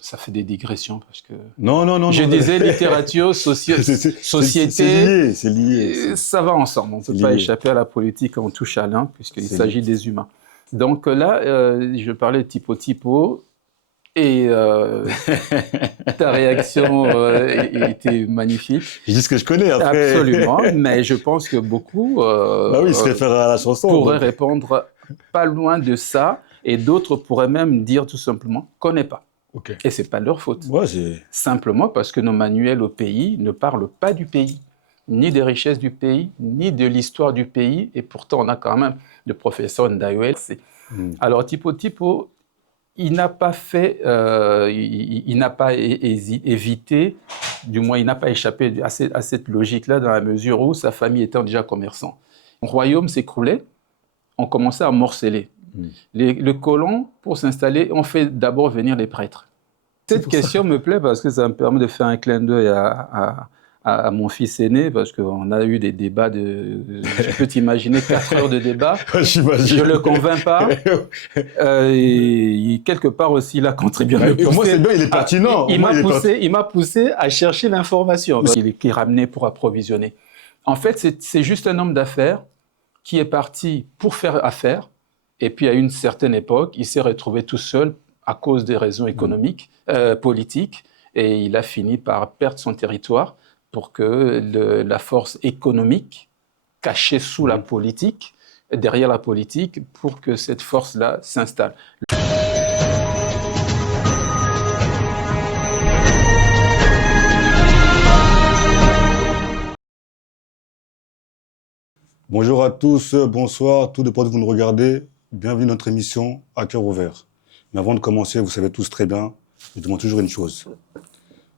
Ça fait des digressions parce que Non, non, non, je non. disais littérature, société, C'est lié. ça va ensemble. On ne peut pas échapper à la politique quand on touche à l'un puisqu'il s'agit des humains. Donc là, je parlais de typo et ta réaction était magnifique. Je dis ce que je connais après. Absolument, mais je pense que beaucoup Bah oui, il se réfère à la chanson. pourraient répondre pas loin de ça et d'autres pourraient même dire tout simplement « connais pas ». Okay. Et c'est pas leur faute. Ouais, simplement parce que nos manuels au pays ne parlent pas du pays, ni des richesses du pays, ni de l'histoire du pays. Et pourtant, on a quand même le professeur Ndaouel. Alors, Typo, il n'a pas fait, il n'a pas évité, du moins, il n'a pas échappé à cette logique-là dans la mesure où sa famille étant déjà commerçant. Le royaume s'écroulait, on commençait à morceler. Le colon, pour s'installer, on fait d'abord venir les prêtres. Cette question me plaît parce que ça me permet de faire un clin d'œil à mon fils aîné, parce qu'on a eu des débats je peux t'imaginer 4 heures de débat. Je ne le convainc pas. Quelque part aussi, il a contribué à me pousser. Moi, c'est bien, il est pertinent. Il m'a poussé à chercher l'information. Qui est ramené pour approvisionner. En fait, c'est juste un homme d'affaires qui est parti pour faire affaire. Et puis, à une certaine époque, il s'est retrouvé tout seul à cause des raisons économiques, politiques, et il a fini par perdre son territoire pour que la force économique cachée sous la politique, derrière la politique, pour que cette force-là s'installe. Bonjour à tous, bonsoir, tout dépend de vous nous regardez. Bienvenue dans notre émission à cœur ouvert. Mais avant de commencer, vous savez tous très bien, je demande toujours une chose.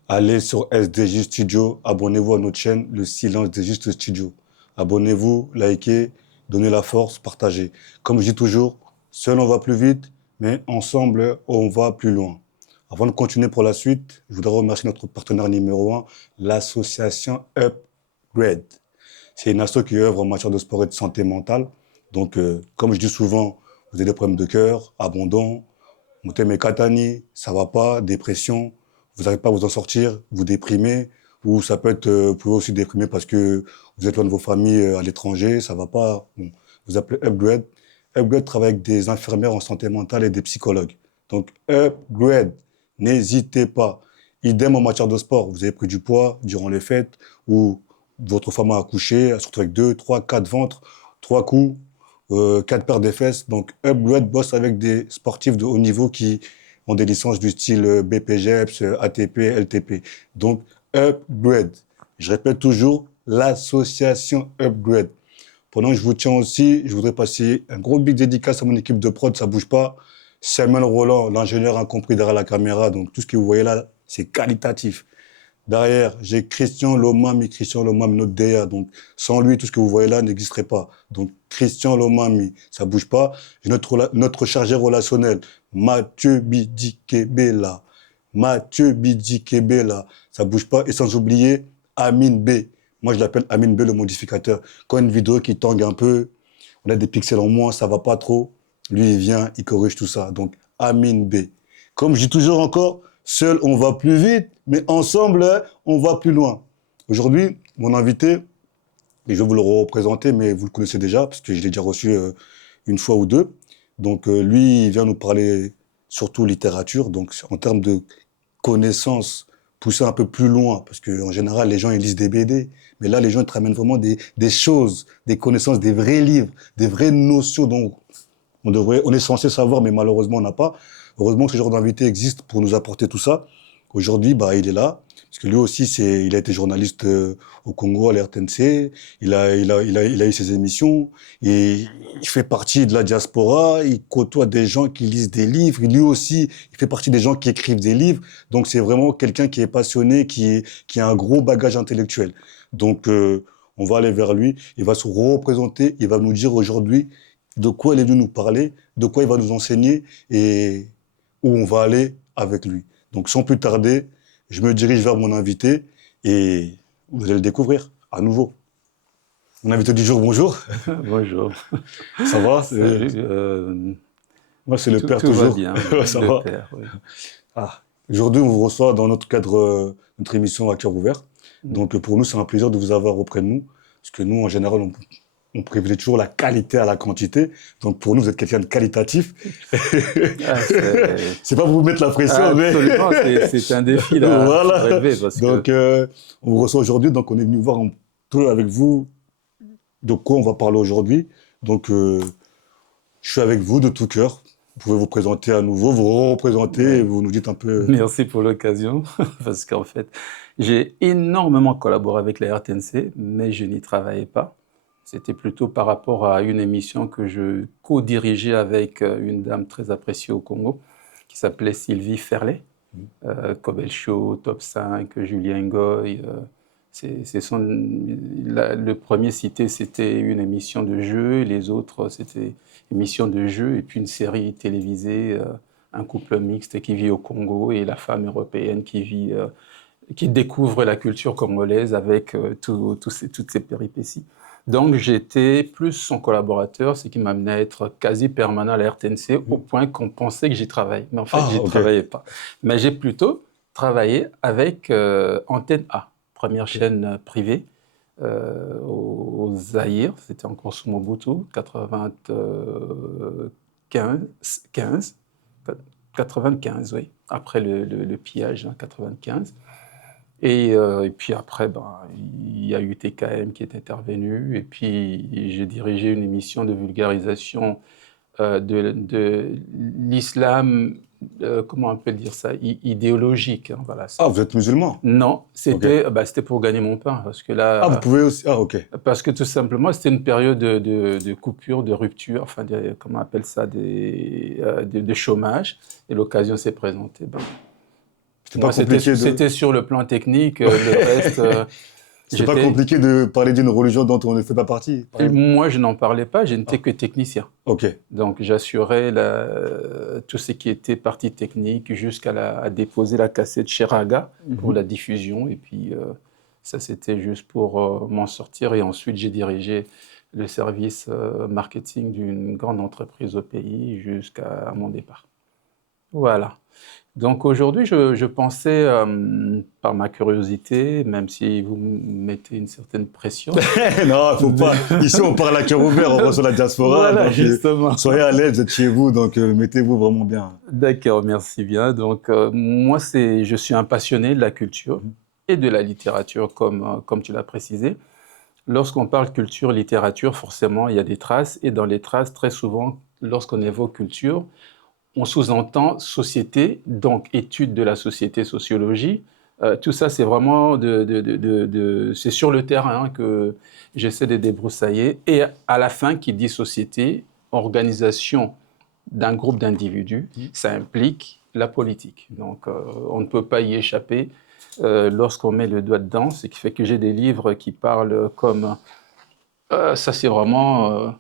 Allez sur SDJ Studio, abonnez-vous à notre chaîne Le Silence des Justes Studio. Abonnez-vous, likez, donnez la force, partagez. Comme je dis toujours, seul on va plus vite, mais ensemble on va plus loin. Avant de continuer pour la suite, je voudrais remercier notre partenaire numéro 1, l'association Upgrade. C'est une asso qui œuvre en matière de sport et de santé mentale. Donc, comme je dis souvent, vous avez des problèmes de cœur, abandon, katani, ça va pas, dépression, vous n'arrivez pas à vous en sortir, vous déprimez, ou ça peut être, vous pouvez aussi déprimer parce que vous êtes loin de vos familles à l'étranger, ça va pas. Bon, vous appelez Upgrade. Upgrade travaille avec des infirmières en santé mentale et des psychologues. Donc, Upgrade, n'hésitez pas. Idem en matière de sport, vous avez pris du poids durant les fêtes, ou votre femme a accouché, surtout avec 2, 3, 4 ventres, 3 coups, 4 paires de fesses. Donc, Upgrade bosse avec des sportifs de haut niveau qui ont des licences du style BPGEPS, ATP, LTP. Donc, Upgrade. Je répète toujours, l'association Upgrade. Pendant que je vous tiens aussi, je voudrais passer un gros big dédicace à mon équipe de prod, ça bouge pas. Samuel Roland, l'ingénieur incompris derrière la caméra. Donc, tout ce que vous voyez là, c'est qualitatif. Derrière, j'ai Christian Lomami, notre DA. Donc, sans lui, tout ce que vous voyez là n'existerait pas. Donc, Christian Lomami, ça bouge pas. J'ai notre chargé relationnel, Mathieu Bidikebela. Ça bouge pas. Et sans oublier, Amine B. Moi, je l'appelle Amine B, le modificateur. Quand une vidéo qui tangue un peu, on a des pixels en moins, ça va pas trop. Lui, il vient, il corrige tout ça. Donc, Amine B. Comme je dis toujours encore, seul, on va plus vite, mais ensemble, on va plus loin. Aujourd'hui, mon invité, et je vais vous le représenter, mais vous le connaissez déjà, parce que je l'ai déjà reçu une fois ou deux. Donc, lui, il vient nous parler surtout littérature, donc en termes de connaissances, pousser un peu plus loin, parce qu'en général, les gens, ils lisent des BD, mais là, les gens, ils te ramènent vraiment des choses, des connaissances, des vrais livres, des vraies notions dont on est censé savoir, mais malheureusement, on n'a pas. Heureusement que ce genre d'invité existe pour nous apporter tout ça. Aujourd'hui, il est là, parce que lui aussi, il a été journaliste au Congo, à l'RTNC, il a eu ses émissions, et il fait partie de la diaspora, il côtoie des gens qui lisent des livres, lui aussi, il fait partie des gens qui écrivent des livres, donc c'est vraiment quelqu'un qui est passionné, qui a un gros bagage intellectuel. Donc, on va aller vers lui, il va se représenter, il va nous dire aujourd'hui de quoi il est venu nous parler, de quoi il va nous enseigner, et où on va aller avec lui. Donc, sans plus tarder, je me dirige vers mon invité et vous allez le découvrir à nouveau. Mon invité du jour, bonjour. Bonjour. Ça va? Salut. Moi, c'est le père tout toujours. Va bien. Ça va? Père, oui. Ah, Aujourd'hui, on vous reçoit dans notre cadre, notre émission à cœur ouvert. Donc, pour nous, c'est un plaisir de vous avoir auprès de nous. Parce que nous, en général, on privilégie toujours la qualité à la quantité. Donc, pour nous, vous êtes quelqu'un de qualitatif. Ah, C'est pas pour vous mettre la pression, mais absolument, c'est un défi là, voilà. à relever. Parce Donc, on vous reçoit aujourd'hui. Donc, on est venu voir un peu avec vous de quoi on va parler aujourd'hui. Donc, je suis avec vous de tout cœur. Vous pouvez vous présenter à nouveau, vous représenter et vous nous dites un peu. Merci pour l'occasion, parce qu'en fait, j'ai énormément collaboré avec la RTNC, mais je n'y travaillais pas. C'était plutôt par rapport à une émission que je co-dirigeais avec une dame très appréciée au Congo, qui s'appelait Sylvie Ferlet. Kobel Show, Top 5, Julien Ngoy. Le premier cité, c'était une émission de jeu, les autres, c'était une émission de jeu, et puis une série télévisée, un couple mixte qui vit au Congo, et la femme européenne qui découvre la culture congolaise avec toutes ces péripéties. Donc j'étais plus son collaborateur, ce qui m'amenait à être quasi permanent à la RTNC, au point qu'on pensait que j'y travaillais. Mais en fait, j'y travaillais pas. Mais j'ai plutôt travaillé avec Antenne A, première chaîne privée au Zaïre, c'était encore sous Mobutu, 95, oui, après le pillage, hein, 95. Et puis après, il y a eu TKM qui est intervenu, et puis j'ai dirigé une émission de vulgarisation de l'islam, comment on peut dire ça, idéologique. Hein, voilà. Ah, vous êtes musulman? Non, c'était pour gagner mon pain, parce que là... Ah, vous pouvez aussi... Ah, ok. Parce que tout simplement, c'était une période de coupure, de rupture, enfin, comment on appelle ça, de chômage, et l'occasion s'est présentée. Moi, c'était sur le plan technique, le reste... c'est pas compliqué de parler d'une religion dont on ne fait pas partie? Moi, je n'en parlais pas, je n'étais que technicien. Ok. Donc, j'assurais tout ce qui était partie technique jusqu'à déposer la cassette chez Raga pour la diffusion. Et puis, ça, c'était juste pour m'en sortir. Et ensuite, j'ai dirigé le service marketing d'une grande entreprise au pays jusqu'à mon départ. Voilà. Donc aujourd'hui, je pensais, par ma curiosité, même si vous mettez une certaine pression... Non, il ne faut pas. Ici, on parle à cœur ouvert, on reçoit la diaspora. Voilà, donc, justement. Soyez à l'aise, vous êtes chez vous, donc mettez-vous vraiment bien. D'accord, merci bien. Donc moi, je suis un passionné de la culture et de la littérature, comme tu l'as précisé. Lorsqu'on parle culture, littérature, forcément, il y a des traces. Et dans les traces, très souvent, lorsqu'on évoque culture, on sous-entend société, donc étude de la société, sociologie. Tout ça, c'est vraiment c'est sur le terrain que j'essaie de débroussailler. Et à la fin, qui dit société, organisation d'un groupe d'individus, ça implique la politique. Donc, on ne peut pas y échapper lorsqu'on met le doigt dedans. Ce qui fait que j'ai des livres qui parlent comme... ça, c'est vraiment...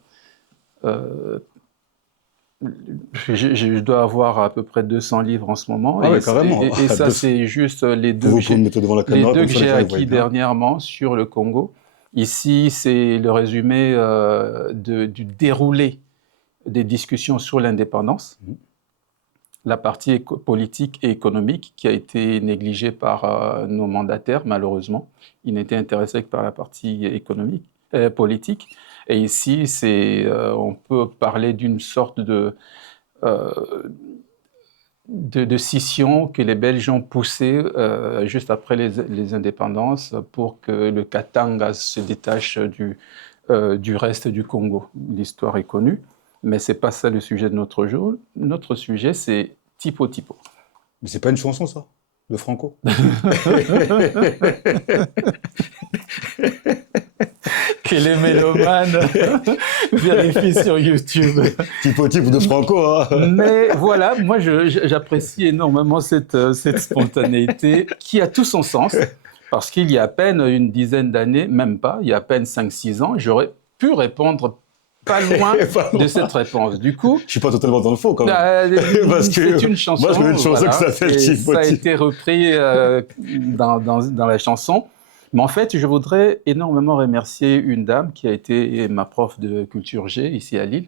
je dois avoir à peu près 200 livres en ce moment. Ah ouais, carrément. Et ça, c'est juste les deux que j'ai acquis dernièrement sur le Congo. Ici, c'est le résumé du déroulé des discussions sur l'indépendance, la partie politique et économique qui a été négligée par nos mandataires, malheureusement. Ils n'étaient intéressés que par la partie politique. Et ici, on peut parler d'une sorte de scission que les Belges ont poussée juste après les indépendances pour que le Katanga se détache du reste du Congo. L'histoire est connue, mais ce n'est pas ça le sujet de notre jour. Notre sujet, c'est Tipo Tipo. Mais ce n'est pas une chanson, ça, de Franco? Que les mélomanes vérifient sur YouTube. Tipo Tipo de Franco, hein. Mais voilà, moi j'apprécie énormément cette spontanéité qui a tout son sens, parce qu'il y a à peine une dizaine d'années, même pas, il y a à peine 5-6 ans, j'aurais pu répondre pas loin de cette réponse. Du coup, je suis pas totalement dans le faux quand même. Parce que c'est une chanson. Moi, je connais une chanson qui s'appelle Tipo Tipo. Ça a été repris dans la chanson. Mais en fait, je voudrais énormément remercier une dame qui a été ma prof de culture G ici à Lille,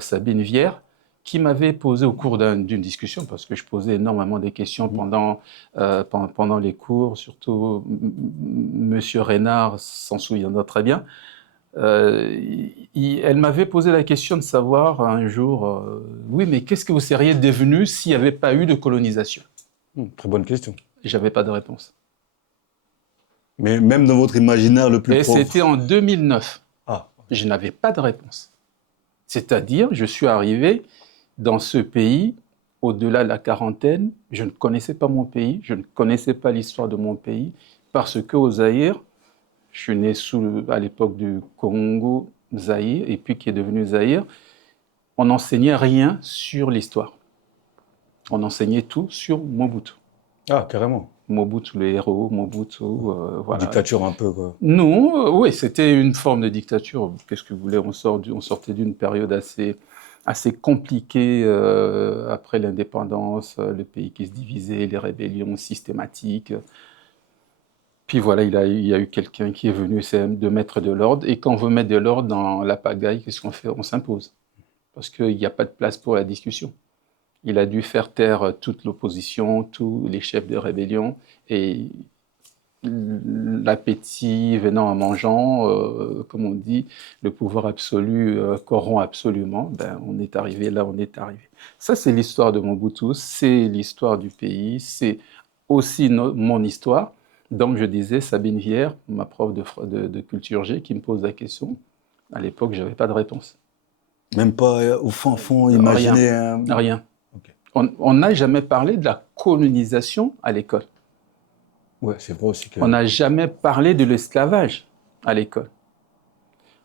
Sabine Vière, qui m'avait posé au cours d'une discussion, parce que je posais énormément de questions pendant les cours, surtout Monsieur Reynard s'en souviendra très bien. Elle m'avait posé la question de savoir un jour, oui, mais qu'est-ce que vous seriez devenu s'il n'y avait pas eu de colonisation? Très bonne question. J'avais pas de réponse. Mais même dans votre imaginaire le plus Et profond. c'était en 2009. Ah. Je n'avais pas de réponse. C'est-à-dire, je suis arrivé dans ce pays, au-delà de la quarantaine, je ne connaissais pas mon pays, je ne connaissais pas l'histoire de mon pays, parce qu'au Zaïre, je suis né à l'époque du Congo, Zaïre, et puis qui est devenu Zaïre, on n'enseignait rien sur l'histoire. On enseignait tout sur Mobutu. Ah, carrément. Mobutu, le héros, Mobutu, voilà. Dictature un peu, quoi. Non, oui, c'était une forme de dictature. Qu'est-ce que vous voulez, on sortait d'une période assez compliquée après l'indépendance, le pays qui se divisait, les rébellions systématiques. Puis voilà, il y a eu quelqu'un qui est venu de mettre de l'ordre. Et quand on veut mettre de l'ordre dans la pagaille, qu'est-ce qu'on fait? On s'impose. Parce qu'il n'y a pas de place pour la discussion. Il a dû faire taire toute l'opposition, tous les chefs de rébellion. Et l'appétit venant en mangeant, comme on dit, le pouvoir absolu corrompt absolument, ben, on est arrivé là, on est arrivé. Ça, c'est l'histoire de Mobutu, c'est l'histoire du pays, c'est aussi mon histoire. Donc, je disais, Sabine Vière, ma prof de culture G, qui me pose la question. À l'époque, je n'avais pas de réponse. Même pas au fond, imaginer... Rien. Okay. On n'a jamais parlé de la colonisation à l'école. Ouais, c'est vrai aussi que... On n'a jamais parlé de l'esclavage à l'école.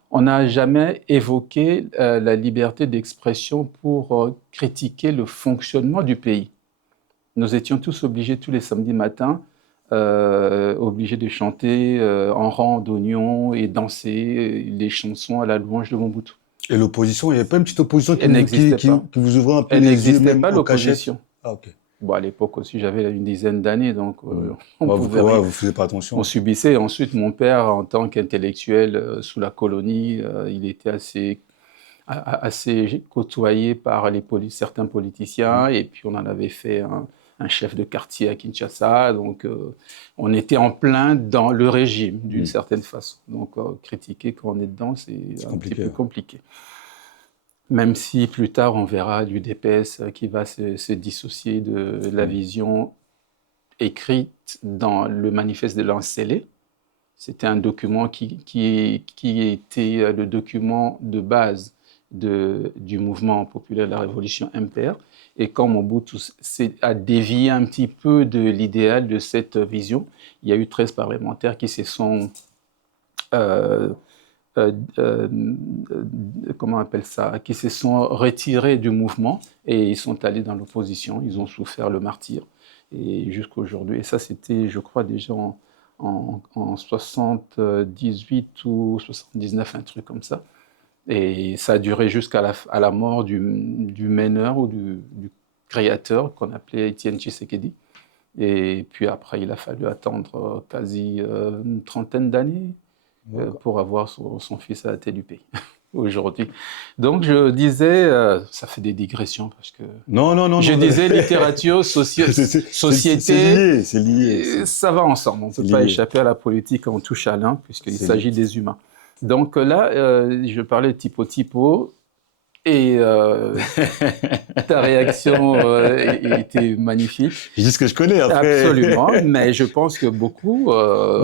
On n'a jamais évoqué la liberté d'expression pour critiquer le fonctionnement du pays. Nous étions tous obligés, tous les samedis matins, obligés de chanter en rang d'oignons et danser les chansons à la louange de Mobutu. Et l'opposition, il n'y avait pas une petite opposition qui vous ouvrait un peu les yeux? Elle n'existait pas, l'opposition. Ah, ok. Bon, à l'époque aussi, j'avais une dizaine d'années, donc vous ne faisiez pas attention. On subissait. Ensuite, mon père, en tant qu'intellectuel sous la colonie, il était assez côtoyé par certains politiciens, et puis on en avait fait un chef de quartier à Kinshasa, donc on était en plein dans le régime, d'une certaine façon. Donc critiquer quand on est dedans, c'est un petit peu compliqué. Même si plus tard, on verra l'UDPS qui va se dissocier de la vision écrite dans le manifeste de l'Ancélé. C'était un document qui était le document de base du mouvement populaire de la Révolution MPR. Et quand Mobutu a dévié un petit peu de l'idéal de cette vision, il y a eu 13 parlementaires qui se sont... comment on appelle ça, qui se sont retirés du mouvement et ils sont allés dans l'opposition, ils ont souffert le martyre et jusqu'à aujourd'hui. Et ça, c'était, je crois, déjà en 78 ou 79, un truc comme ça. Et ça a duré jusqu'à la mort du meneur ou du créateur qu'on appelait Étienne Tshisekedi. Et puis après, il a fallu attendre quasi une trentaine d'années pour avoir son fils à la tête du pays aujourd'hui. Donc je disais, ça fait des digressions parce que je disais littérature, société, c'est lié. Ça va ensemble. On ne peut pas échapper à la politique en touche à l'un puisqu'il s'agit des humains. Donc là, je parlais de typo et ta réaction était magnifique. Je dis ce que je connais après. Absolument, mais je pense que beaucoup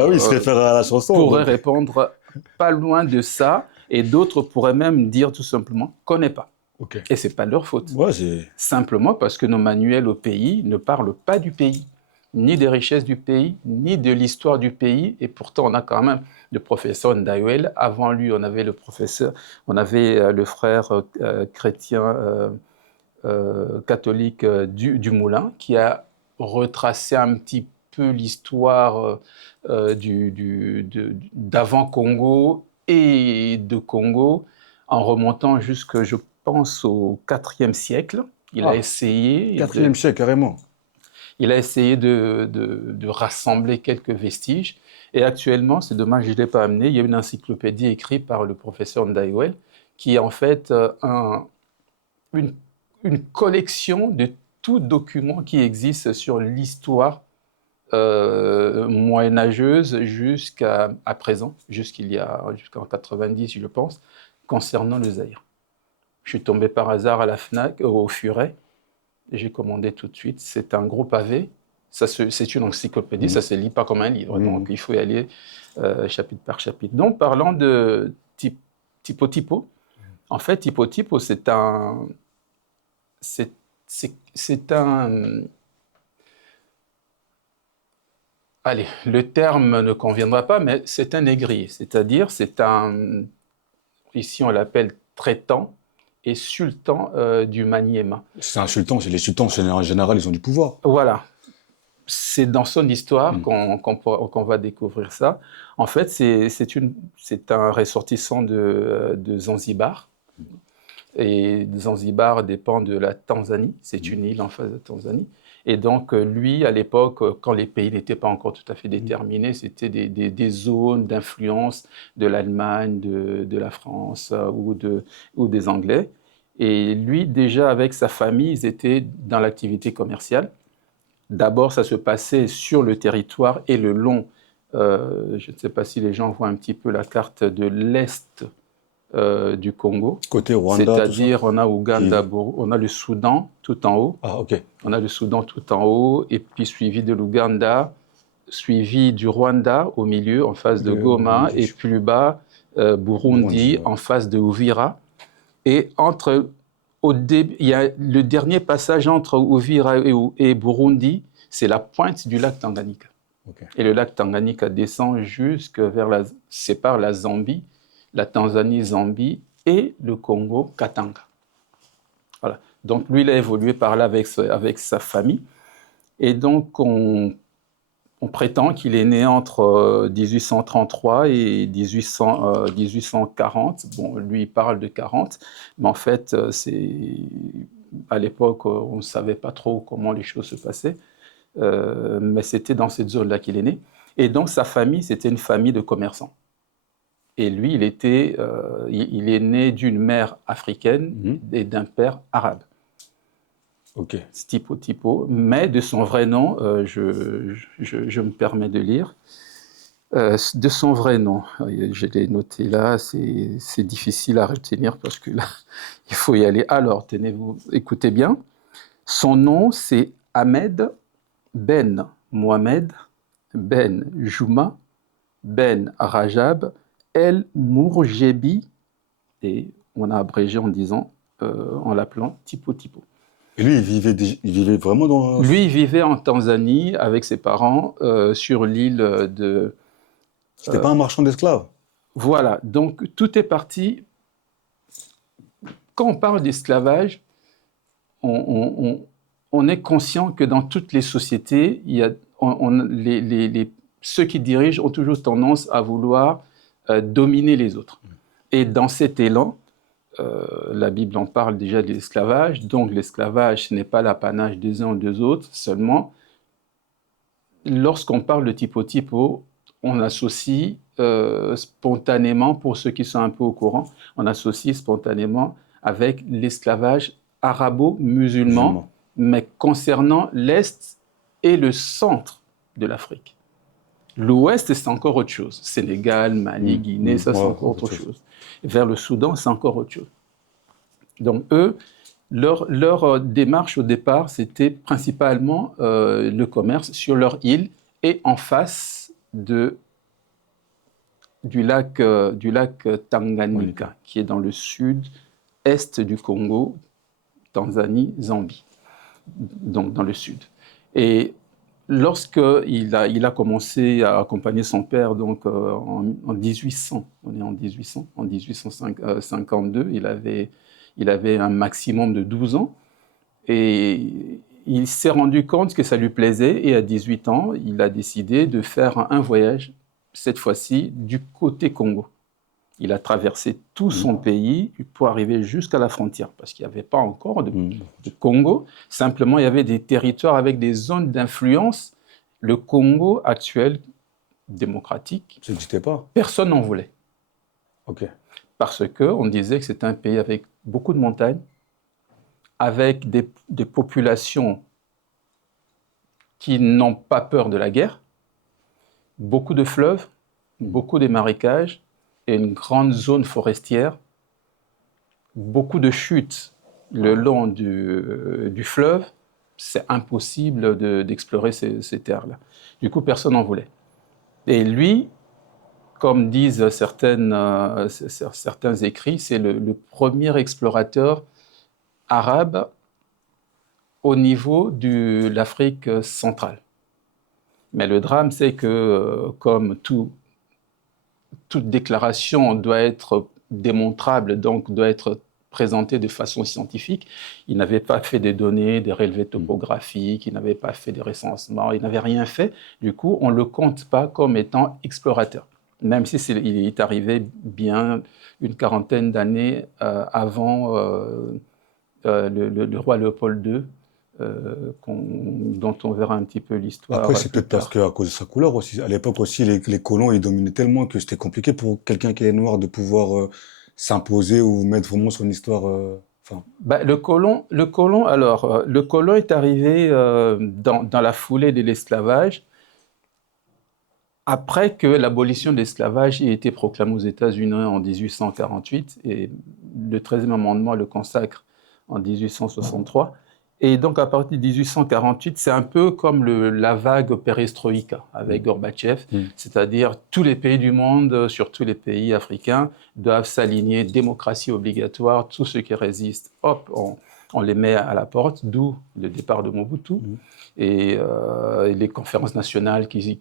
il se réfère à la chanson, pourraient répondre pas loin de ça, et d'autres pourraient même dire tout simplement « connais pas ». Okay. Et ce n'est pas leur faute. Ouais, simplement parce que nos manuels au pays ne parlent pas du pays, ni des richesses du pays, ni de l'histoire du pays, et pourtant on a quand même le professeur Ndayouel. Avant lui, on avait le frère chrétien catholique du Moulin, qui a retracé un petit peu l'histoire d'avant Congo et de Congo, en remontant jusque, je pense, au IVe siècle. Il a essayé... IVe siècle, carrément. Il a essayé de rassembler quelques vestiges. Et actuellement, c'est dommage, je ne l'ai pas amené, il y a une encyclopédie écrite par le professeur Ndayouel, qui est en fait une collection de tout document qui existe sur l'histoire moyenâgeuse jusqu'à présent, jusqu'en 90, je pense, concernant le Zaïre. Je suis tombé par hasard à la FNAC, au Furet, et j'ai commandé tout de suite. C'est un gros pavé. C'est une encyclopédie, ça ne se lit pas comme un livre, donc il faut y aller chapitre par chapitre. Donc, parlant de Tipo Tipo, en fait, Tipo Tipo, c'est un... Allez, le terme ne conviendra pas, mais c'est un négrier, c'est-à-dire ici on l'appelle traitant et sultan du Maniema. C'est un sultan, les sultans en général, ils ont du pouvoir. Voilà, c'est dans son histoire qu'on va découvrir ça. En fait, c'est un ressortissant de Zanzibar. Et Zanzibar dépend de la Tanzanie, c'est une île en face de la Tanzanie. Et donc, lui, à l'époque, quand les pays n'étaient pas encore tout à fait déterminés, c'était des zones d'influence de l'Allemagne, de la France ou des Anglais. Et lui, déjà, avec sa famille, ils étaient dans l'activité commerciale. D'abord, ça se passait sur le territoire et le long. Je ne sais pas si les gens voient un petit peu la carte de l'Est du Congo. Côté Rwanda, c'est-à-dire on a Ouganda, on a le Soudan tout en haut. Ah, ok. On a le Soudan tout en haut, et puis suivi de l'Ouganda, suivi du Rwanda au milieu, en face de Goma, et plus bas, Burundi, en face de Uvira. Et il y a le dernier passage entre Uvira et Burundi, c'est la pointe du lac Tanganyika. Okay. Et le lac Tanganyika descend sépare la Zambie, la Tanzanie, Zambie et le Congo, Katanga. Voilà. Donc lui, il a évolué par là avec sa famille. Et donc, on prétend qu'il est né entre 1833 et 1840. Bon, lui, il parle de 40, mais en fait, à l'époque, on ne savait pas trop comment les choses se passaient, mais c'était dans cette zone-là qu'il est né. Et donc, sa famille, c'était une famille de commerçants. Et lui, il est né d'une mère africaine et d'un père arabe. Ok. Tipo, mais de son vrai nom, je me permets de lire, de son vrai nom, je l'ai noté là, c'est difficile à retenir parce que là, il faut y aller. Alors, tenez-vous, écoutez bien, son nom c'est Ahmed Ben Mohamed Ben Jouma Ben Rajab El Mourjebi, et on a abrégé en l'appelant Tipo. Et lui, il vivait vraiment dans... Lui, il vivait en Tanzanie avec ses parents sur l'île de... C'était pas un marchand d'esclaves? Voilà, donc tout est parti... Quand on parle d'esclavage, on est conscient que dans toutes les sociétés, ceux qui dirigent ont toujours tendance à vouloir dominer les autres. Et dans cet élan, la Bible en parle déjà de l'esclavage, donc l'esclavage, ce n'est pas l'apanage des uns ou des autres seulement. Lorsqu'on parle de Tipo, on associe spontanément, pour ceux qui sont un peu au courant, on associe spontanément avec l'esclavage arabo-musulman, mais concernant l'Est et le centre de l'Afrique. L'Ouest, c'est encore autre chose. Sénégal, Mali, Guinée, ça c'est encore autre chose. Vers le Soudan, c'est encore autre chose. Donc eux, leur démarche au départ, c'était principalement le commerce sur leur île et en face du lac Tanganyika, qui est dans le sud-est du Congo, Tanzanie, Zambie, donc dans le sud. Et lorsqu'il a commencé à accompagner son père donc, en 1800, on est en 1800, en 1852, il avait un maximum de 12 ans, et il s'est rendu compte que ça lui plaisait, et à 18 ans, il a décidé de faire un voyage, cette fois-ci, du côté Congo. Il a traversé tout son pays pour arriver jusqu'à la frontière, parce qu'il n'y avait pas encore de Congo. Simplement, il y avait des territoires avec des zones d'influence. Le Congo actuel, démocratique, ça n'existait pas. Personne n'en voulait. Okay. Parce qu'on disait que c'était un pays avec beaucoup de montagnes, avec des populations qui n'ont pas peur de la guerre, beaucoup de fleuves, beaucoup de marécages et une grande zone forestière, beaucoup de chutes le long du fleuve. C'est impossible d'explorer ces terres-là. Du coup, personne n'en voulait. Et lui, comme disent certains écrits, c'est le premier explorateur arabe au niveau de l'Afrique centrale. Mais le drame, c'est que, comme toute déclaration doit être démontrable, donc doit être présentée de façon scientifique, il n'avait pas fait des données, des relevés topographiques, il n'avait pas fait des recensements, il n'avait rien fait. Du coup, on ne le compte pas comme étant explorateur, même si il est arrivé bien une quarantaine d'années avant le roi Léopold II, dont on verra un petit peu l'histoire. Après, c'est peut-être parce qu'à cause de sa couleur aussi. À l'époque aussi, les colons, ils dominaient tellement que c'était compliqué pour quelqu'un qui est noir de pouvoir s'imposer ou mettre vraiment son histoire. Le colon est arrivé dans la foulée de l'esclavage, après que l'abolition de l'esclavage ait été proclamée aux États-Unis en 1848, et le 13e amendement le consacre en 1863. Et donc, à partir de 1848, c'est un peu comme la vague perestroïka avec Gorbatchev, c'est-à-dire tous les pays du monde, surtout les pays africains, doivent s'aligner, démocratie obligatoire, tous ceux qui résistent, hop, on les met à la porte, d'où le départ de Mobutu. Et les conférences nationales qui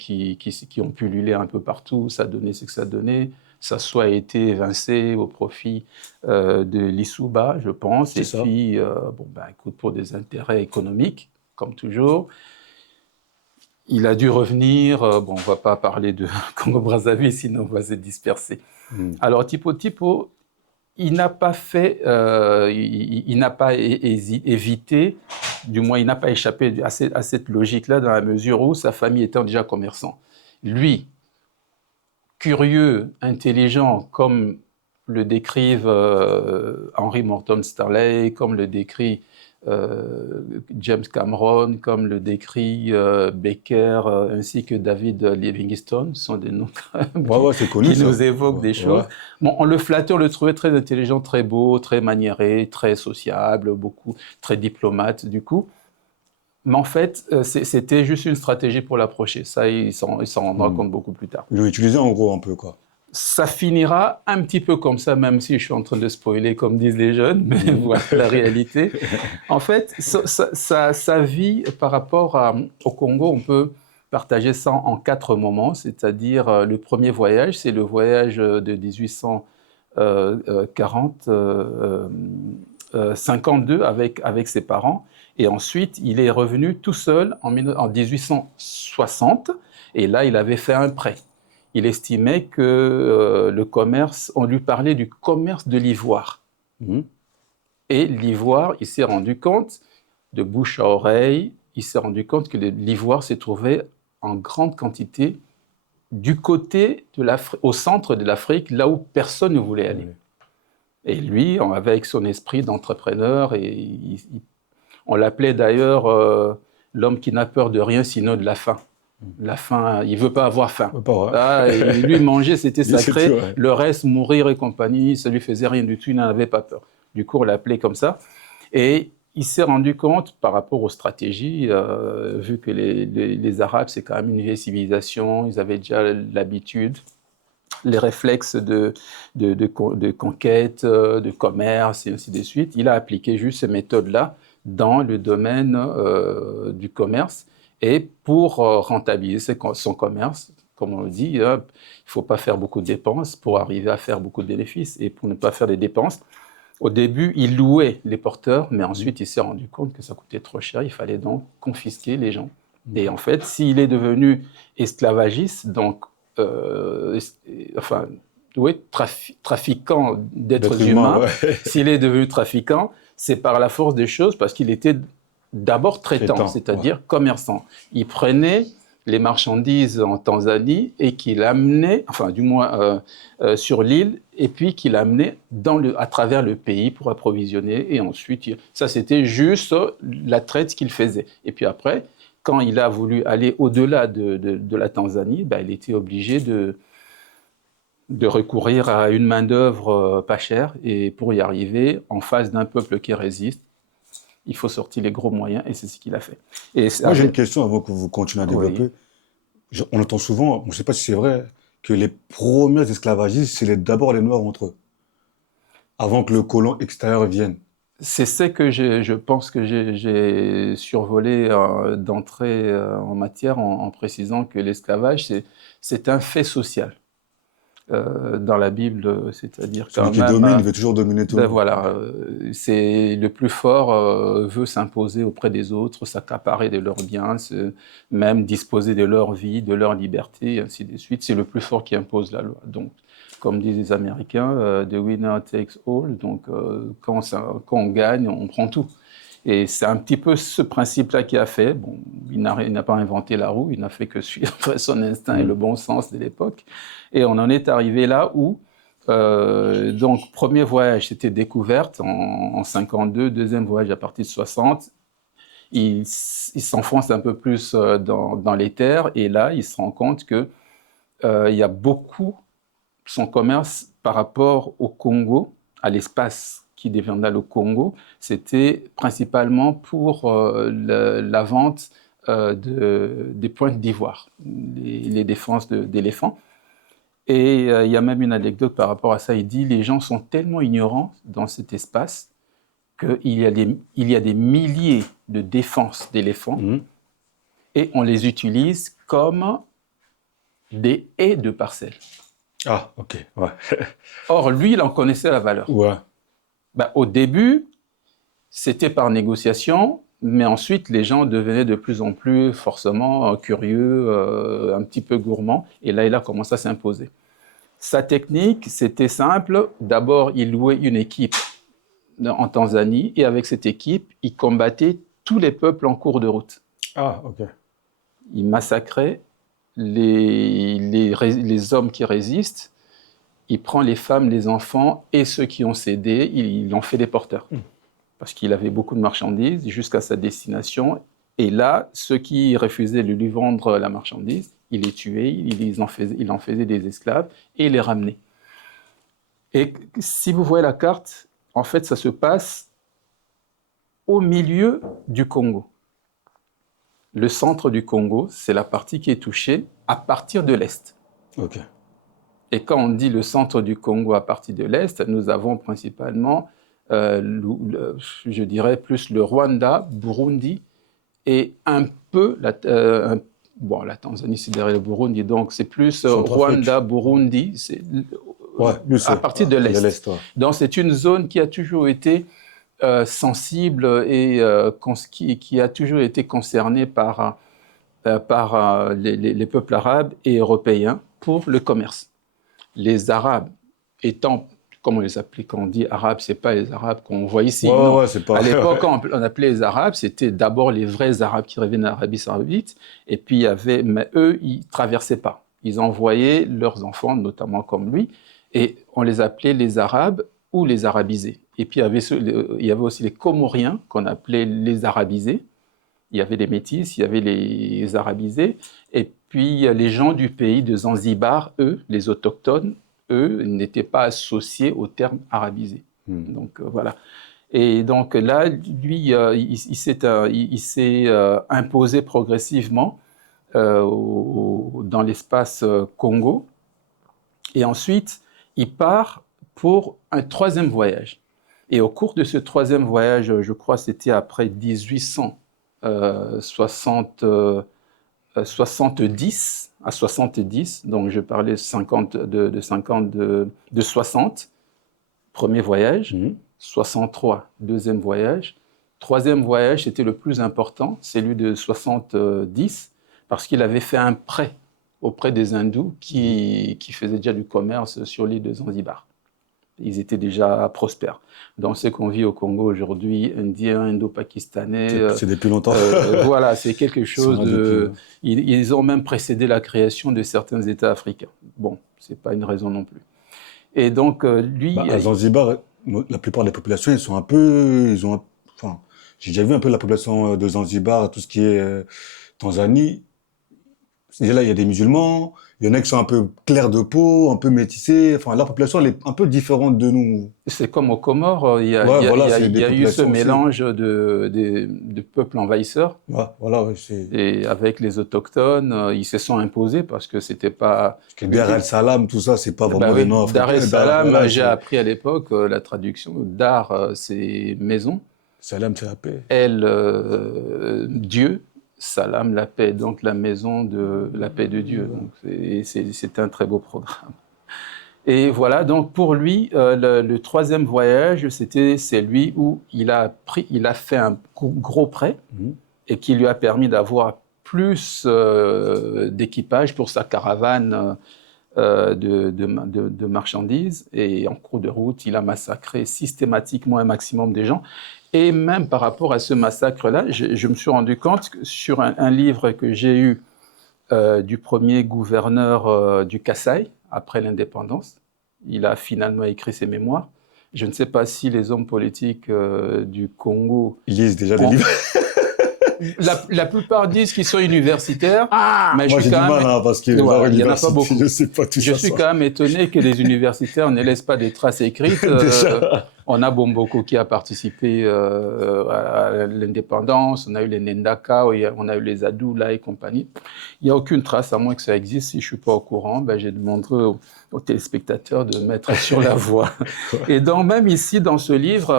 ont pullulé un peu partout, ça donnait ce que ça donnait. Ça a soit été évincé au profit de l'Issouba, je pense, et puis, écoute, pour des intérêts économiques, comme toujours, il a dû revenir. On ne va pas parler de Congo-Brazzaville, sinon on va se disperser. Alors, Tipo, il n'a pas fait, il n'a pas évité, du moins, il n'a pas échappé à cette logique-là, dans la mesure où sa famille étant déjà commerçant. Lui, curieux, intelligent, comme le décrivent Henry Morton Stanley, comme le décrit James Cameron, comme le décrit Baker, ainsi que David Livingstone, ce sont des noms connu, qui nous évoquent des choses. Bon, on le flattait, on le trouvait très intelligent, très beau, très maniéré, très sociable, très diplomate du coup. Mais en fait, c'était juste une stratégie pour l'approcher. Ça, il s'en rendra compte beaucoup plus tard. Il l'a utilisé en gros un peu, quoi. Ça finira un petit peu comme ça, même si je suis en train de spoiler, comme disent les jeunes, mais voilà la réalité. En fait, sa vie par rapport au Congo, on peut partager ça en 4 moments. C'est-à-dire, le premier voyage, c'est le voyage de 1852 avec ses parents. Et ensuite, il est revenu tout seul en 1860, et là, il avait fait un prêt. Il estimait que le commerce, on lui parlait du commerce de l'ivoire. Et l'ivoire, il s'est rendu compte, de bouche à oreille, il s'est rendu compte que l'ivoire s'est trouvé en grande quantité du côté au centre de l'Afrique, là où personne ne voulait aller. Et lui, avec son esprit d'entrepreneur, on l'appelait d'ailleurs l'homme qui n'a peur de rien sinon de la faim. La faim, il ne veut pas avoir faim. Lui, manger, c'était sacré. Tout, le reste, mourir et compagnie, ça ne lui faisait rien du tout, il n'en avait pas peur. Du coup, on l'appelait comme ça. Et il s'est rendu compte, par rapport aux stratégies, vu que les Arabes, c'est quand même une vieille civilisation, ils avaient déjà l'habitude, les réflexes de conquête, de commerce, et ainsi de suite. Il a appliqué juste ces méthodes-là dans le domaine du commerce. Et pour rentabiliser son commerce, comme on le dit, il ne faut pas faire beaucoup de dépenses pour arriver à faire beaucoup de bénéfices. Et pour ne pas faire des dépenses, au début, il louait les porteurs, mais ensuite, il s'est rendu compte que ça coûtait trop cher. Il fallait donc confisquer les gens. Et en fait, s'il est devenu esclavagiste, donc, trafiquant d'êtres humains, s'il est devenu trafiquant, c'est par la force des choses, parce qu'il était d'abord traitant, c'est-à-dire commerçant. Il prenait les marchandises en Tanzanie et qu'il amenait, enfin du moins sur l'île, et puis qu'il amenait à travers le pays pour approvisionner. Et ensuite, ça c'était juste la traite qu'il faisait. Et puis après, quand il a voulu aller au-delà de la Tanzanie, ben, il était obligé de recourir à une main-d'œuvre pas chère. Et pour y arriver, en face d'un peuple qui résiste, il faut sortir les gros moyens, et c'est ce qu'il a fait. Moi, j'ai une question avant que vous continuiez à développer. Oui. On entend souvent, je ne sais pas si c'est vrai, que les premiers esclavagistes, c'est d'abord les Noirs entre eux, avant que le colon extérieur vienne. C'est ce que je pense que j'ai survolé d'entrée en matière en précisant que l'esclavage, c'est un fait social. Dans la Bible, c'est-à-dire quand Celui qui même... domine, il veut toujours dominer tout le Ben monde. voilà, c'est le plus fort veut s'imposer auprès des autres, s'accaparer de leurs biens, même disposer de leur vie, de leur liberté, et ainsi de suite. C'est le plus fort qui impose la loi. Donc, comme disent les Américains, the winner takes all. Donc, quand on gagne, on prend tout. Et c'est un petit peu ce principe-là qu'il a fait. Bon, il n'a pas inventé la roue, il n'a fait que suivre son instinct et le bon sens de l'époque. Et on en est arrivé là où donc, premier voyage, c'était découverte en 52, deuxième voyage à partir de 60. Il s'enfonce un peu plus dans les terres, et là, il se rend compte qu'il y a beaucoup, son commerce par rapport au Congo, à l'espace qui deviendra le Congo, c'était principalement pour la vente des pointes d'ivoire, les défenses d'éléphants. Et il y a même une anecdote par rapport à ça. Il dit, les gens sont tellement ignorants dans cet espace qu'il y a des milliers de défenses d'éléphants et on les utilise comme des haies de parcelles. Ah, ok, ouais. Or, lui, il en connaissait la valeur. Ouais. Ben, au début, c'était par négociation, mais ensuite, les gens devenaient de plus en plus forcément curieux, un petit peu gourmands, et là, il a commencé à s'imposer. Sa technique, c'était simple. D'abord, il louait une équipe en Tanzanie, et avec cette équipe, il combattait tous les peuples en cours de route. Ah, ok. Il massacrait les hommes qui résistent, il prend les femmes, les enfants et ceux qui ont cédé, il en fait des porteurs. Parce qu'il avait beaucoup de marchandises jusqu'à sa destination. Et là, ceux qui refusaient de lui vendre la marchandise, il les tuait, il en faisait des esclaves et il les ramenait. Et si vous voyez la carte, en fait, ça se passe au milieu du Congo. Le centre du Congo, c'est la partie qui est touchée à partir de l'Est. Ok. Et quand on dit le centre du Congo à partir de l'Est, nous avons principalement, je dirais, plus le Rwanda, Burundi, et un peu, la Tanzanie, c'est derrière le Burundi, donc c'est plus Rwanda, Burundi, à partir de l'Est. Ouais. Donc c'est une zone qui a toujours été sensible et qui a toujours été concernée par les peuples arabes et européens pour le commerce. Les Arabes étant, comme on les appelait, quand on dit Arabes, ce n'est pas les Arabes qu'on voit ici. Ouais, c'est pas... À l'époque, quand on appelait les Arabes, c'était d'abord les vrais Arabes qui revenaient d'Arabie Saoudite, et puis mais eux, ils ne traversaient pas. Ils envoyaient leurs enfants, notamment comme lui, et on les appelait les Arabes ou les Arabisés. Et puis il y avait aussi les Comoriens, qu'on appelait les Arabisés. Il y avait les Métis, il y avait les Arabisés, et puis les gens du pays de Zanzibar, eux, les autochtones, eux, n'étaient pas associés au terme arabisé. Donc voilà. Et donc là, lui, il s'est imposé progressivement dans l'espace Congo, et ensuite, il part pour un troisième voyage. Et au cours de ce troisième voyage, je crois que c'était après 1870 à 70, donc je parlais de 60, premier voyage, 63, deuxième voyage. Troisième voyage, c'était le plus important, celui de 70, parce qu'il avait fait un prêt auprès des hindous qui faisaient déjà du commerce sur l'île de Zanzibar. Ils étaient déjà prospères. Dans ce qu'on vit au Congo aujourd'hui, Indiens, Indo-Pakistanais, C'est depuis longtemps. voilà, c'est quelque chose de... Depuis, Ils ont même précédé la création de certains États africains. Bon, c'est pas une raison non plus. Et donc, lui... à Zanzibar, la plupart des populations, ils sont un peu... Enfin, j'ai déjà vu un peu la population de Zanzibar, tout ce qui est Tanzanie. Déjà là, il y a des musulmans, il y en a qui sont un peu clairs de peau, un peu métissés. Enfin, la population, elle est un peu différente de nous. C'est comme aux Comores, Ouais, voilà, c'est il des y a eu ce populations aussi. mélange de peuples envahisseurs. Ouais, voilà, ouais, c'est... Et avec les autochtones, ils se sont imposés parce que c'était pas... Parce que Dar el-Salam, tout ça, c'est pas Ben vraiment des oui, noms Dar africains. es-Salam, Voilà, j'ai appris à l'époque la traduction. Dar, c'est maison. Salam, c'est la paix. El, Dieu. Salam, la paix. Donc la maison de la paix de Dieu. Donc c'est un très beau programme. Et voilà, donc pour lui, le troisième voyage, c'est lui où il a fait un gros prêt et qui lui a permis d'avoir plus d'équipage pour sa caravane de marchandises. Et en cours de route, il a massacré systématiquement un maximum de gens. Et même par rapport à ce massacre-là, je me suis rendu compte que sur un livre que j'ai eu du premier gouverneur du Kasaï, après l'indépendance, il a finalement écrit ses mémoires. Je ne sais pas si les hommes politiques du Congo... Ils lisent déjà des livres. La plupart disent qu'ils sont universitaires, mais Moi, j'ai du mal, hein, parce que voilà, leur il n'y en a pas université, beaucoup. je sais pas tout Je ça. suis quand même étonné que les universitaires ne laissent pas des traces écrites. On a Bomboko qui a participé à l'indépendance, on a eu les Nendaka, on a eu les Adoula et compagnie. Il n'y a aucune trace, à moins que ça existe. Si je ne suis pas au courant, ben, j'ai demandé aux téléspectateurs de mettre sur la voie. Et donc, même ici, dans ce livre,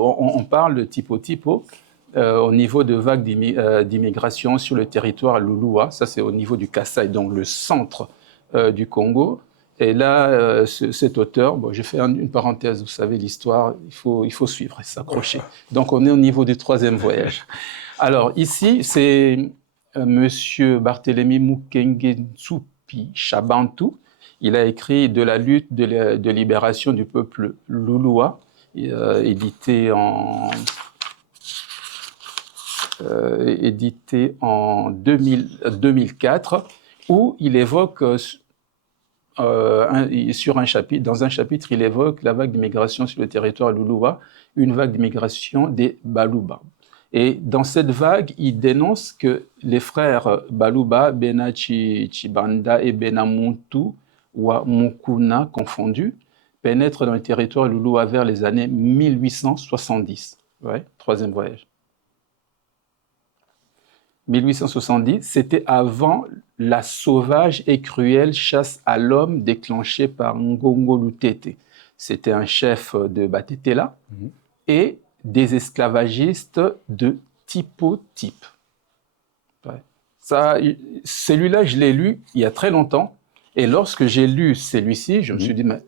on parle de typo-typo. Au niveau de vagues d'immigration sur le territoire Lulua, ça c'est au niveau du Kasaï, donc le centre du Congo. Et là, cet auteur, bon, j'ai fait une parenthèse, vous savez, l'histoire, il faut suivre et s'accrocher. Donc on est au niveau du troisième voyage. Alors ici, c'est Monsieur Barthélemy Mukengetsupi Chabantu. Il a écrit De la lutte de libération du peuple Lulua, édité en 2004, où il évoque, dans un chapitre, il évoque la vague d'immigration sur le territoire Lulua, une vague d'immigration des Baluba. Et dans cette vague, il dénonce que les frères Baluba, Bena Chibanda et Benamuntu, ou Mukuna confondus, pénètrent dans le territoire Lulua vers les années 1870. Ouais, troisième voyage. 1870, c'était avant la sauvage et cruelle chasse à l'homme déclenchée par Ngongo Lutete. C'était un chef de Batetela et des esclavagistes de type. Ouais. Celui-là, je l'ai lu il y a très longtemps. Et lorsque j'ai lu celui-ci, je me suis dit, mais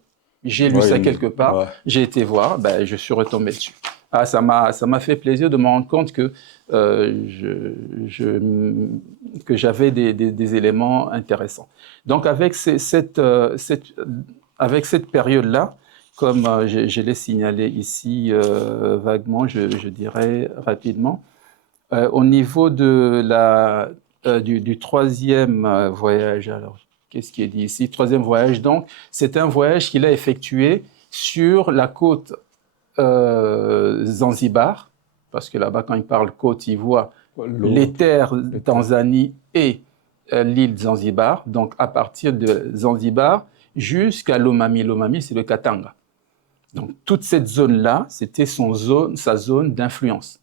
j'ai lu ça quelque part. J'ai été voir, ben, je suis retombé dessus. Ah, ça m'a fait plaisir de me rendre compte que j'avais des éléments intéressants. Donc avec cette période-là, comme je l'ai signalé ici vaguement, je dirais rapidement, au niveau de du troisième voyage, alors qu'est-ce qui est dit ici? Troisième voyage, donc, c'est un voyage qu'il a effectué sur la côte Zanzibar, parce que là-bas, quand il parle côte, il voit les terres Tanzanie et l'île Zanzibar, donc à partir de Zanzibar jusqu'à Lomami. Lomami, c'est le Katanga. Donc toute cette zone-là, c'était sa zone d'influence.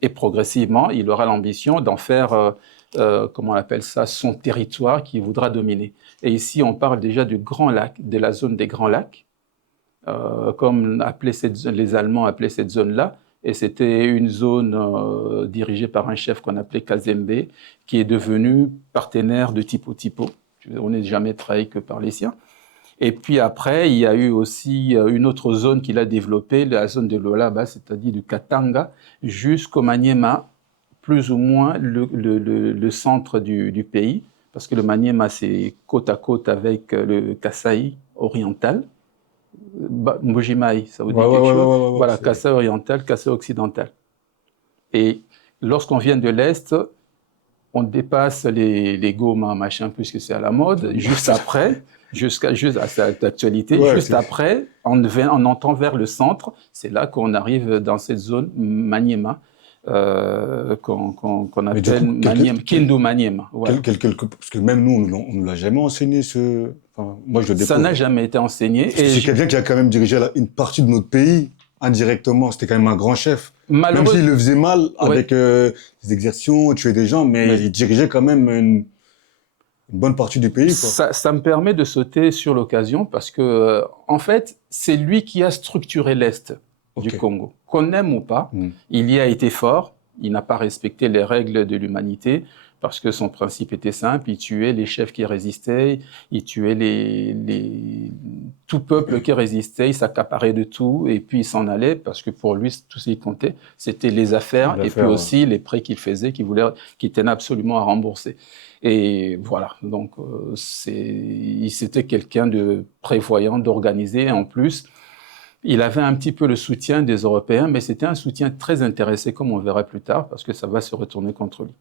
Et progressivement, il aura l'ambition d'en faire, comment on appelle ça, son territoire qu'il voudra dominer. Et ici, on parle déjà du Grand Lac, de la zone des Grands Lacs, comme les Allemands appelaient cette zone-là. Et c'était une zone dirigée par un chef qu'on appelait Kazembe, qui est devenu partenaire de Tipo-Tipo. On n'est jamais trahi que par les siens. Et puis après, il y a eu aussi une autre zone qu'il a développée, la zone de Lualaba, c'est-à-dire du Katanga, jusqu'au Maniema, plus ou moins le centre du pays, parce que le Maniema, c'est côte à côte avec le Kasaï oriental, Mbuji-Mayi, ça vous dit Ouais, ouais, quelque ouais, ouais, chose? ouais, ouais, Voilà, Kasaï oriental, Kasaï occidental. Et lorsqu'on vient de l'Est, on dépasse les Goma, machin, puisque c'est à la mode. Juste après, juste à cette actualité, Ouais, juste après, on entend vers le centre. C'est là qu'on arrive dans cette zone Maniema, qu'on mais du appelle coup, Maniema, Kindu Maniema. Voilà. parce que même nous, on nous l'a jamais enseigné ce. Enfin, moi, je le Ça n'a découvre. jamais été enseigné. Parce que c'est quelqu'un qui a quand même dirigé une partie de notre pays indirectement. C'était quand même un grand chef. Même s'il Malheureusement, le faisait mal oui, avec des exactions, tuer des gens, mais oui. il dirigeait quand même une bonne partie du pays, quoi. Ça me permet de sauter sur l'occasion parce que, en fait, c'est lui qui a structuré l'Est du Ok. Congo. Qu'on aime ou pas, il y a été fort. Il n'a pas respecté les règles de l'humanité parce que son principe était simple. Il tuait les chefs qui résistaient, il tuait tout peuple qui résistait, il s'accaparait de tout et puis il s'en allait parce que pour lui, tout ce qui comptait, c'était les affaires et puis Ouais. aussi les prêts qu'il faisait, qu'il tenait absolument à rembourser. Et voilà, donc c'était quelqu'un de prévoyant, d'organisé. En plus, il avait un petit peu le soutien des Européens, mais c'était un soutien très intéressé, comme on verra plus tard, parce que ça va se retourner contre lui.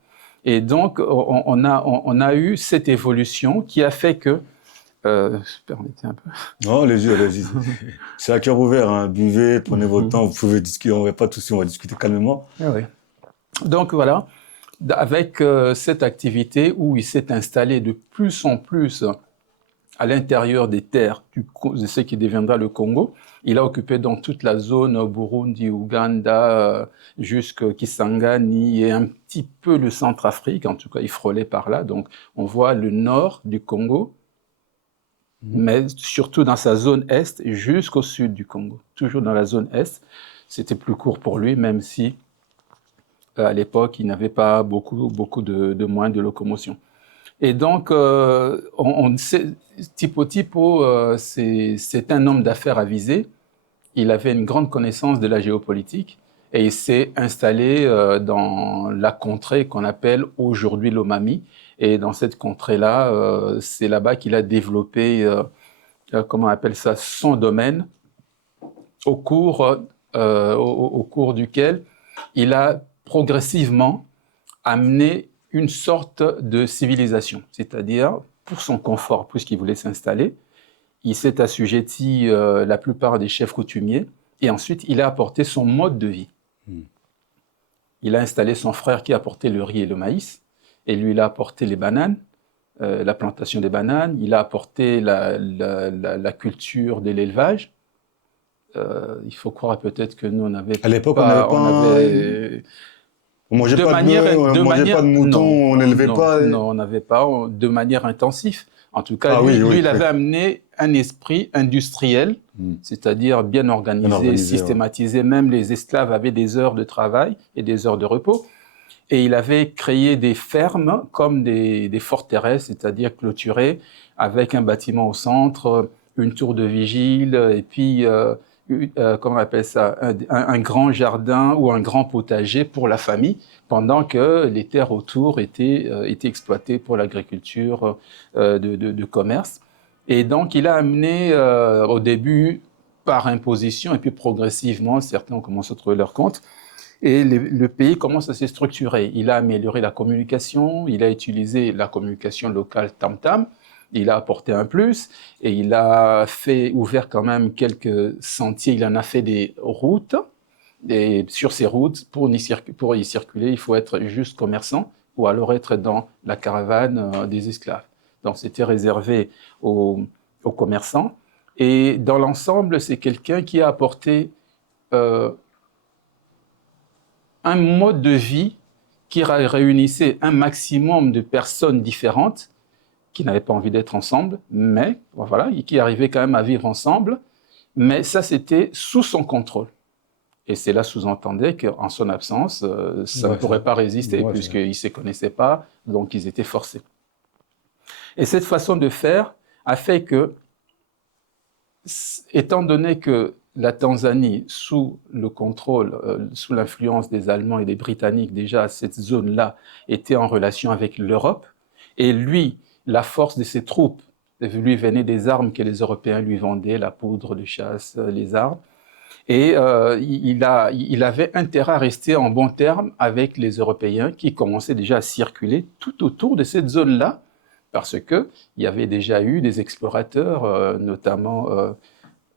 Et donc, on a eu cette évolution qui a fait que... permettez un peu. Non, allez-y. C'est à cœur ouvert, hein. Buvez, prenez votre temps, vous pouvez discuter, on va pas tous, on va discuter calmement. Ah oui. Donc voilà, avec cette activité où il s'est installé de plus en plus à l'intérieur des terres de ce qui deviendra le Congo. Il a occupé donc toute la zone Burundi, Ouganda, jusqu'à Kisangani et un petit peu le Centrafrique. En tout cas, il frôlait par là. Donc, on voit le nord du Congo, mais surtout dans sa zone est jusqu'au sud du Congo. Toujours dans la zone est. C'était plus court pour lui, même si à l'époque, il n'avait pas beaucoup de moyens de locomotion. Et donc, Tipo, c'est un homme d'affaires avisé. Il avait une grande connaissance de la géopolitique et il s'est installé dans la contrée qu'on appelle aujourd'hui l'Omami. Et dans cette contrée-là, c'est là-bas qu'il a développé, comment on appelle ça, son domaine, au cours duquel il a progressivement amené une sorte de civilisation, c'est-à-dire pour son confort, puisqu'il voulait s'installer, il s'est assujetti la plupart des chefs coutumiers et ensuite il a apporté son mode de vie. Il a installé son frère qui apportait le riz et le maïs et lui il a apporté les bananes, la plantation des bananes, il a apporté la culture de l'élevage. Il faut croire peut-être que nous on n'avait À l'époque, pas, on avait on mangeait pas de bœuf, on mangeait pas de mouton, on n'élevait pas. non, on n'avait pas de manière intensive. En tout cas, Ah lui, oui, il avait amené un esprit industriel, c'est-à-dire bien organisé, systématisé. Ouais. Même les esclaves avaient des heures de travail et des heures de repos. Et il avait créé des fermes comme des forteresses, c'est-à-dire clôturées, avec un bâtiment au centre, une tour de vigile, et puis comment on appelle ça, un grand jardin ou un grand potager pour la famille, pendant que les terres autour étaient exploitées pour l'agriculture de commerce. Et donc, il a amené au début par imposition, et puis progressivement, certains ont commencé à trouver leur compte, et le pays commence à se structurer. Il a amélioré la communication, il a utilisé la communication locale tam-tam, il a apporté un plus et il a ouvert quand même quelques sentiers, il en a fait des routes. Et sur ces routes, pour y circuler, il faut être juste commerçant ou alors être dans la caravane des esclaves. Donc c'était réservé aux commerçants. Et dans l'ensemble, c'est quelqu'un qui a apporté un mode de vie qui réunissait un maximum de personnes différentes qui n'avaient pas envie d'être ensemble, mais voilà, qui arrivaient quand même à vivre ensemble, mais ça c'était sous son contrôle. Et cela sous-entendait qu'en son absence, ça ne pourrait pas résister, puisqu'ils ne se connaissaient pas, donc ils étaient forcés. Et cette façon de faire a fait que, étant donné que la Tanzanie, sous le contrôle, sous l'influence des Allemands et des Britanniques, déjà cette zone-là était en relation avec l'Europe, et lui, la force de ses troupes lui venait des armes que les Européens lui vendaient, la poudre de chasse, les armes. Et il avait intérêt à rester en bons termes avec les Européens qui commençaient déjà à circuler tout autour de cette zone-là, parce qu'il y avait déjà eu des explorateurs, notamment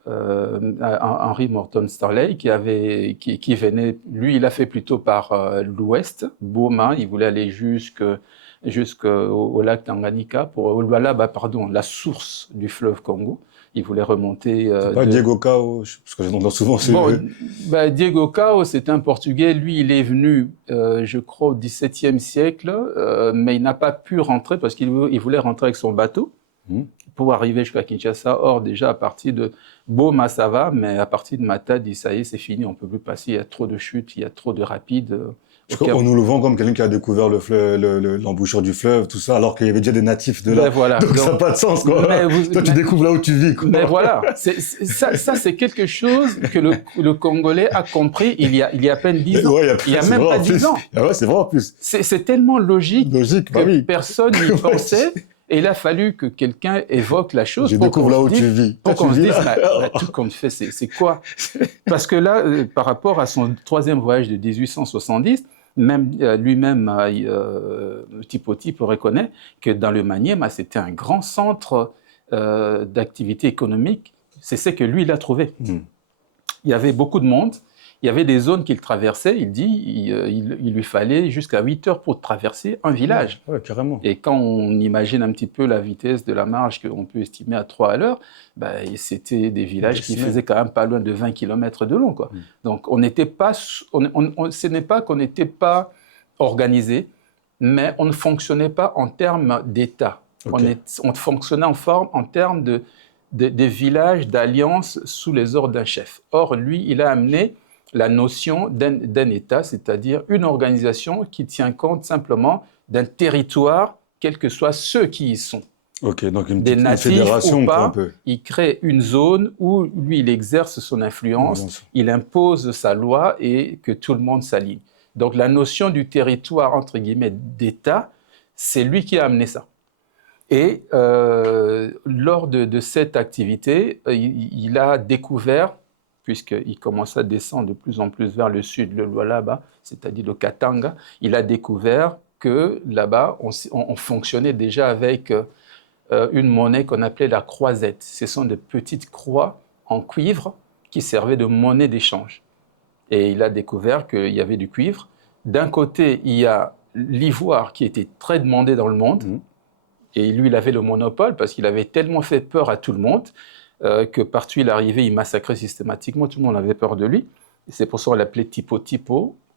Henry Morton Stanley, qui venait, lui, il a fait plutôt par l'ouest, Boma, il voulait aller jusqu'au lac Tanganyika, la source du fleuve Congo. Il voulait remonter. C'est pas Diego Cao, parce que j'entends souvent. Diego Cao, c'est un Portugais. Lui, il est venu, je crois, au XVIIe siècle, mais il n'a pas pu rentrer parce qu'il voulait rentrer avec son bateau pour arriver jusqu'à Kinshasa. Or, déjà, à partir de Boma, ça va, mais à partir de Matadi, ça y est, c'est fini, on ne peut plus passer. Il y a trop de chutes, il y a trop de rapides. On nous le vend comme quelqu'un qui a découvert l'embouchure du fleuve, tout ça, alors qu'il y avait déjà des natifs de là. Voilà. Donc ça n'a pas de sens, quoi. Toi, tu découvres là où tu vis, quoi. Mais voilà, ça c'est quelque chose que le Congolais a compris il y a à peine 10 ans. Ouais, il y a même pas 10 ans. Ah ouais, c'est vrai en plus. C'est tellement logique que personne n'y pensait. Et il a fallu que quelqu'un évoque la chose. Je découvre là où tu vis. Pour qu'on se dise, tout qu'on fait, c'est quoi? Parce que là, par rapport à son troisième voyage de 1870, même lui-même, Tipo reconnaît que dans le Maniema, c'était un grand centre d'activité économique. C'est ce que lui, il a trouvé. Il y avait beaucoup de monde. Il y avait des zones qu'il traversait. Il dit il lui fallait jusqu'à 8 heures pour traverser un village. Ouais, carrément. Et quand on imagine un petit peu la vitesse de la marche qu'on peut estimer à 3 à l'heure, c'était des villages qui faisaient quand même pas loin de 20 km de long, quoi. Donc on n'était pas, ce n'est pas qu'on n'était pas organisé, mais on ne fonctionnait pas en termes d'État. On fonctionnait en termes de villages, d'alliances sous les ordres d'un chef. Or, lui, il a amené la notion d'un État, c'est-à-dire une organisation qui tient compte simplement d'un territoire, quels que soient ceux qui y sont. Donc des natifs fédération, ou pas, un peu. Il crée une zone où lui, il exerce son influence, il impose sa loi et que tout le monde s'aligne. Donc la notion du territoire, entre guillemets, d'État, c'est lui qui a amené ça. Et lors de cette activité, il a découvert, puisqu'il commençait à descendre de plus en plus vers le sud, le Lualaba, c'est-à-dire le Katanga, il a découvert que là-bas, on fonctionnait déjà avec une monnaie qu'on appelait la croisette. Ce sont de petites croix en cuivre qui servaient de monnaie d'échange. Et il a découvert qu'il y avait du cuivre. D'un côté, il y a l'ivoire qui était très demandé dans le monde. Et lui, il avait le monopole parce qu'il avait tellement fait peur à tout le monde que partout il arrivait, il massacrait systématiquement. Tout le monde avait peur de lui. Et c'est pour ça qu'on l'appelait Tipo.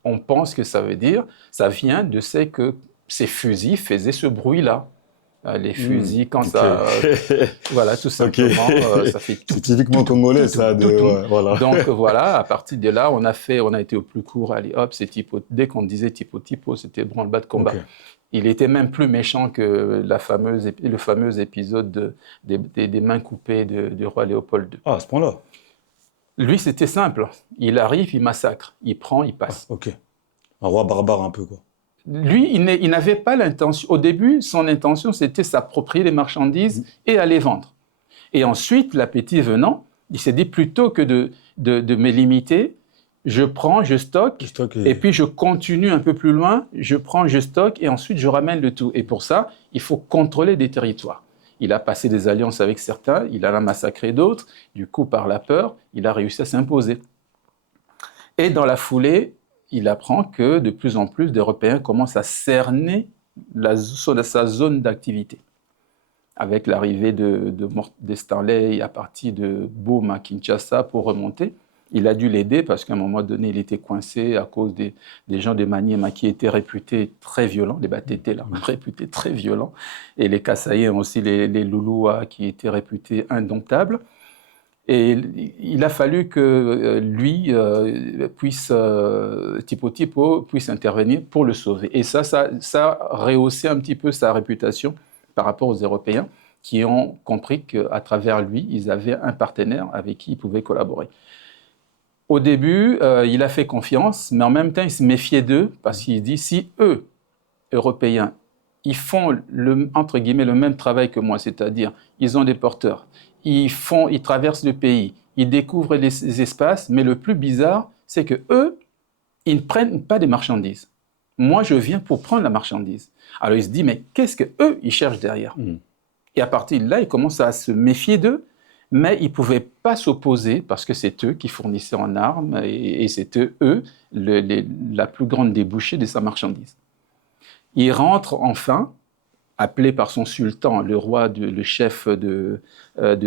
On pense que ça vient de ce que ces fusils faisaient ce bruit-là. Les fusils, quand ça... voilà, tout simplement, ça fait... C'est typiquement congolais, ça. Voilà. Donc voilà, à partir de là, on a été au plus court. Allez, hop, c'est Tipo. Dès qu'on disait Tipo, c'était branle-bas de combat. Il était même plus méchant que le fameux épisode des mains coupées du roi Léopold II. Ah, à ce point-là. Lui, c'était simple. Il arrive, il massacre. Il prend, il passe. Un roi barbare un peu, quoi. Lui, il n'avait pas l'intention. Au début, son intention, c'était s'approprier les marchandises et aller vendre. Et ensuite, l'appétit venant, il s'est dit plutôt que de me limiter, je prends, je stocke, et puis je continue un peu plus loin, je prends, je stocke, et ensuite je ramène le tout. Et pour ça, il faut contrôler des territoires. Il a passé des alliances avec certains, il en a massacré d'autres, du coup, par la peur, il a réussi à s'imposer. Et dans la foulée, il apprend que de plus en plus d'Européens commencent à cerner sa zone d'activité. Avec l'arrivée de Stanley à partir de Boma, Kinshasa, pour remonter, il a dû l'aider parce qu'à un moment donné, il était coincé à cause des gens de Maniema qui étaient réputés très violents, les Batétés là, réputés très violents, et les Kassaïens aussi, les Loulous qui étaient réputés indomptables. Et il a fallu que lui Tipo puisse intervenir pour le sauver. Et ça a rehaussé un petit peu sa réputation par rapport aux Européens qui ont compris qu'à travers lui, ils avaient un partenaire avec qui ils pouvaient collaborer. Au début, il a fait confiance, mais en même temps, il se méfiait d'eux parce qu'il dit si eux, Européens, ils font, entre guillemets, le même travail que moi, c'est-à-dire, ils ont des porteurs, ils traversent le pays, ils découvrent les espaces, mais le plus bizarre, c'est que eux, ils ne prennent pas des marchandises. Moi, je viens pour prendre la marchandise. Alors, il se dit, mais qu'est-ce qu'eux, ils cherchent derrière? Et à partir de là, il commence à se méfier d'eux, mais ils ne pouvaient pas s'opposer parce que c'est eux qui fournissaient en armes et c'était eux la plus grande débouchée de sa marchandise. Il rentre enfin, appelé par son sultan, le roi, le chef de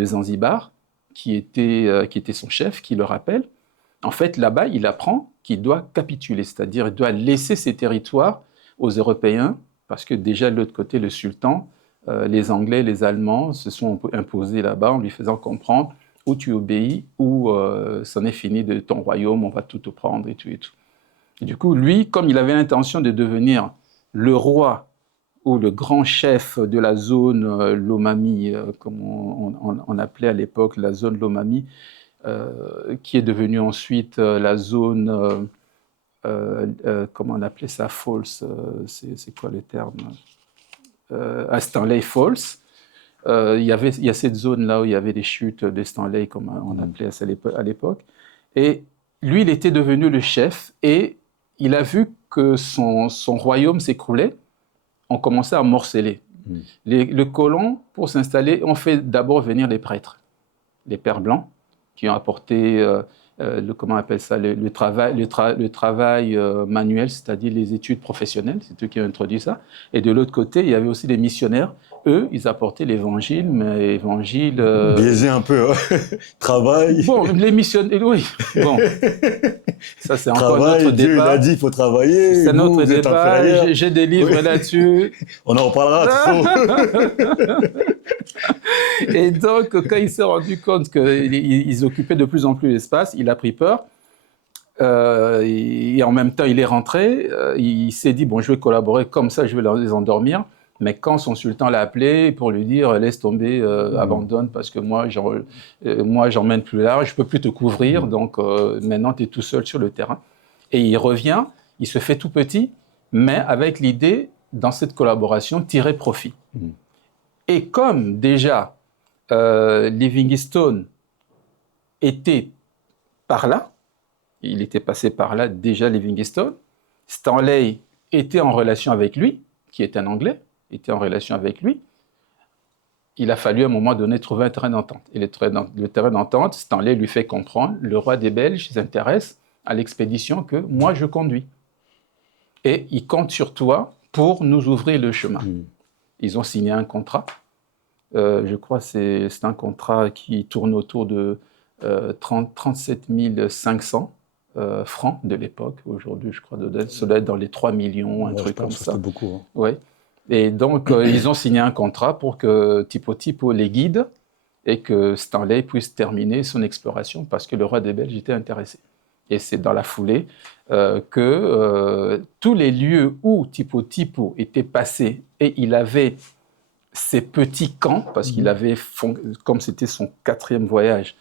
Zanzibar, qui était son chef, qui le rappelle. En fait, là-bas, il apprend qu'il doit capituler, c'est-à-dire il doit laisser ses territoires aux Européens, parce que déjà de l'autre côté, le sultan, les Anglais, les Allemands se sont imposés là-bas en lui faisant comprendre ou tu obéis ou c'en est fini de ton royaume, on va tout te prendre et tout et tout. Et du coup, lui, comme il avait l'intention de devenir le roi ou le grand chef de la zone Lomami, comme on appelait à l'époque la zone Lomami, qui est devenue ensuite la zone, comment on appelait ça, Falls, c'est quoi le terme à Stanley Falls. Il y a cette zone-là où il y avait des chutes de Stanley, comme on appelait ça à l'époque. Et lui, il était devenu le chef et il a vu que son royaume s'écroulait. On commençait à morceler. Le colon, pour s'installer, ont fait d'abord venir les prêtres, les pères blancs, qui ont apporté, comment on appelle ça, le travail manuel, c'est-à-dire les études professionnelles, c'est eux qui ont introduit ça. Et de l'autre côté, il y avait aussi les missionnaires. Eux, ils apportaient l'évangile, mais l'évangile... Biaisé un peu, hein. Travail. Bon, les missionnaires, oui. Bon, ça c'est encore notre débat. Dieu il a dit il faut travailler. C'est notre débat. J'ai des livres là-dessus. On en reparlera. Et donc, quand il s'est rendu compte qu'ils occupaient de plus en plus l'espace, il a pris peur. Et en même temps, il est rentré. Il s'est dit, bon, je vais collaborer comme ça, je vais les endormir. Mais quand son sultan l'a appelé pour lui dire, laisse tomber, abandonne, parce que moi, j'emmène plus large, je peux plus te couvrir, donc maintenant, tu es tout seul sur le terrain. Et il revient, il se fait tout petit, mais avec l'idée, dans cette collaboration, tirer profit. Et comme déjà, Livingstone était par là, il était passé par là déjà, Livingstone, Stanley était en relation avec lui, qui est un Anglais, était en relation avec lui, il a fallu à un moment donné trouver un terrain d'entente. Et le terrain d'entente, Stanley lui fait comprendre, le roi des Belges s'intéresse à l'expédition que moi je conduis. Et il compte sur toi pour nous ouvrir le chemin. Ils ont signé un contrat. Je crois que c'est un contrat qui tourne autour de 37 500 francs de l'époque. Aujourd'hui, je crois, ça doit être dans les 3 millions, un truc comme ça. C'est beaucoup. Hein. Ouais. Et donc, ils ont signé un contrat pour que Tipo les guide et que Stanley puisse terminer son exploration parce que le roi des Belges était intéressé. Et c'est dans la foulée que tous les lieux où Tipo était passé et il avait ses petits camps, parce qu'il avait, comme c'était son 4e voyage,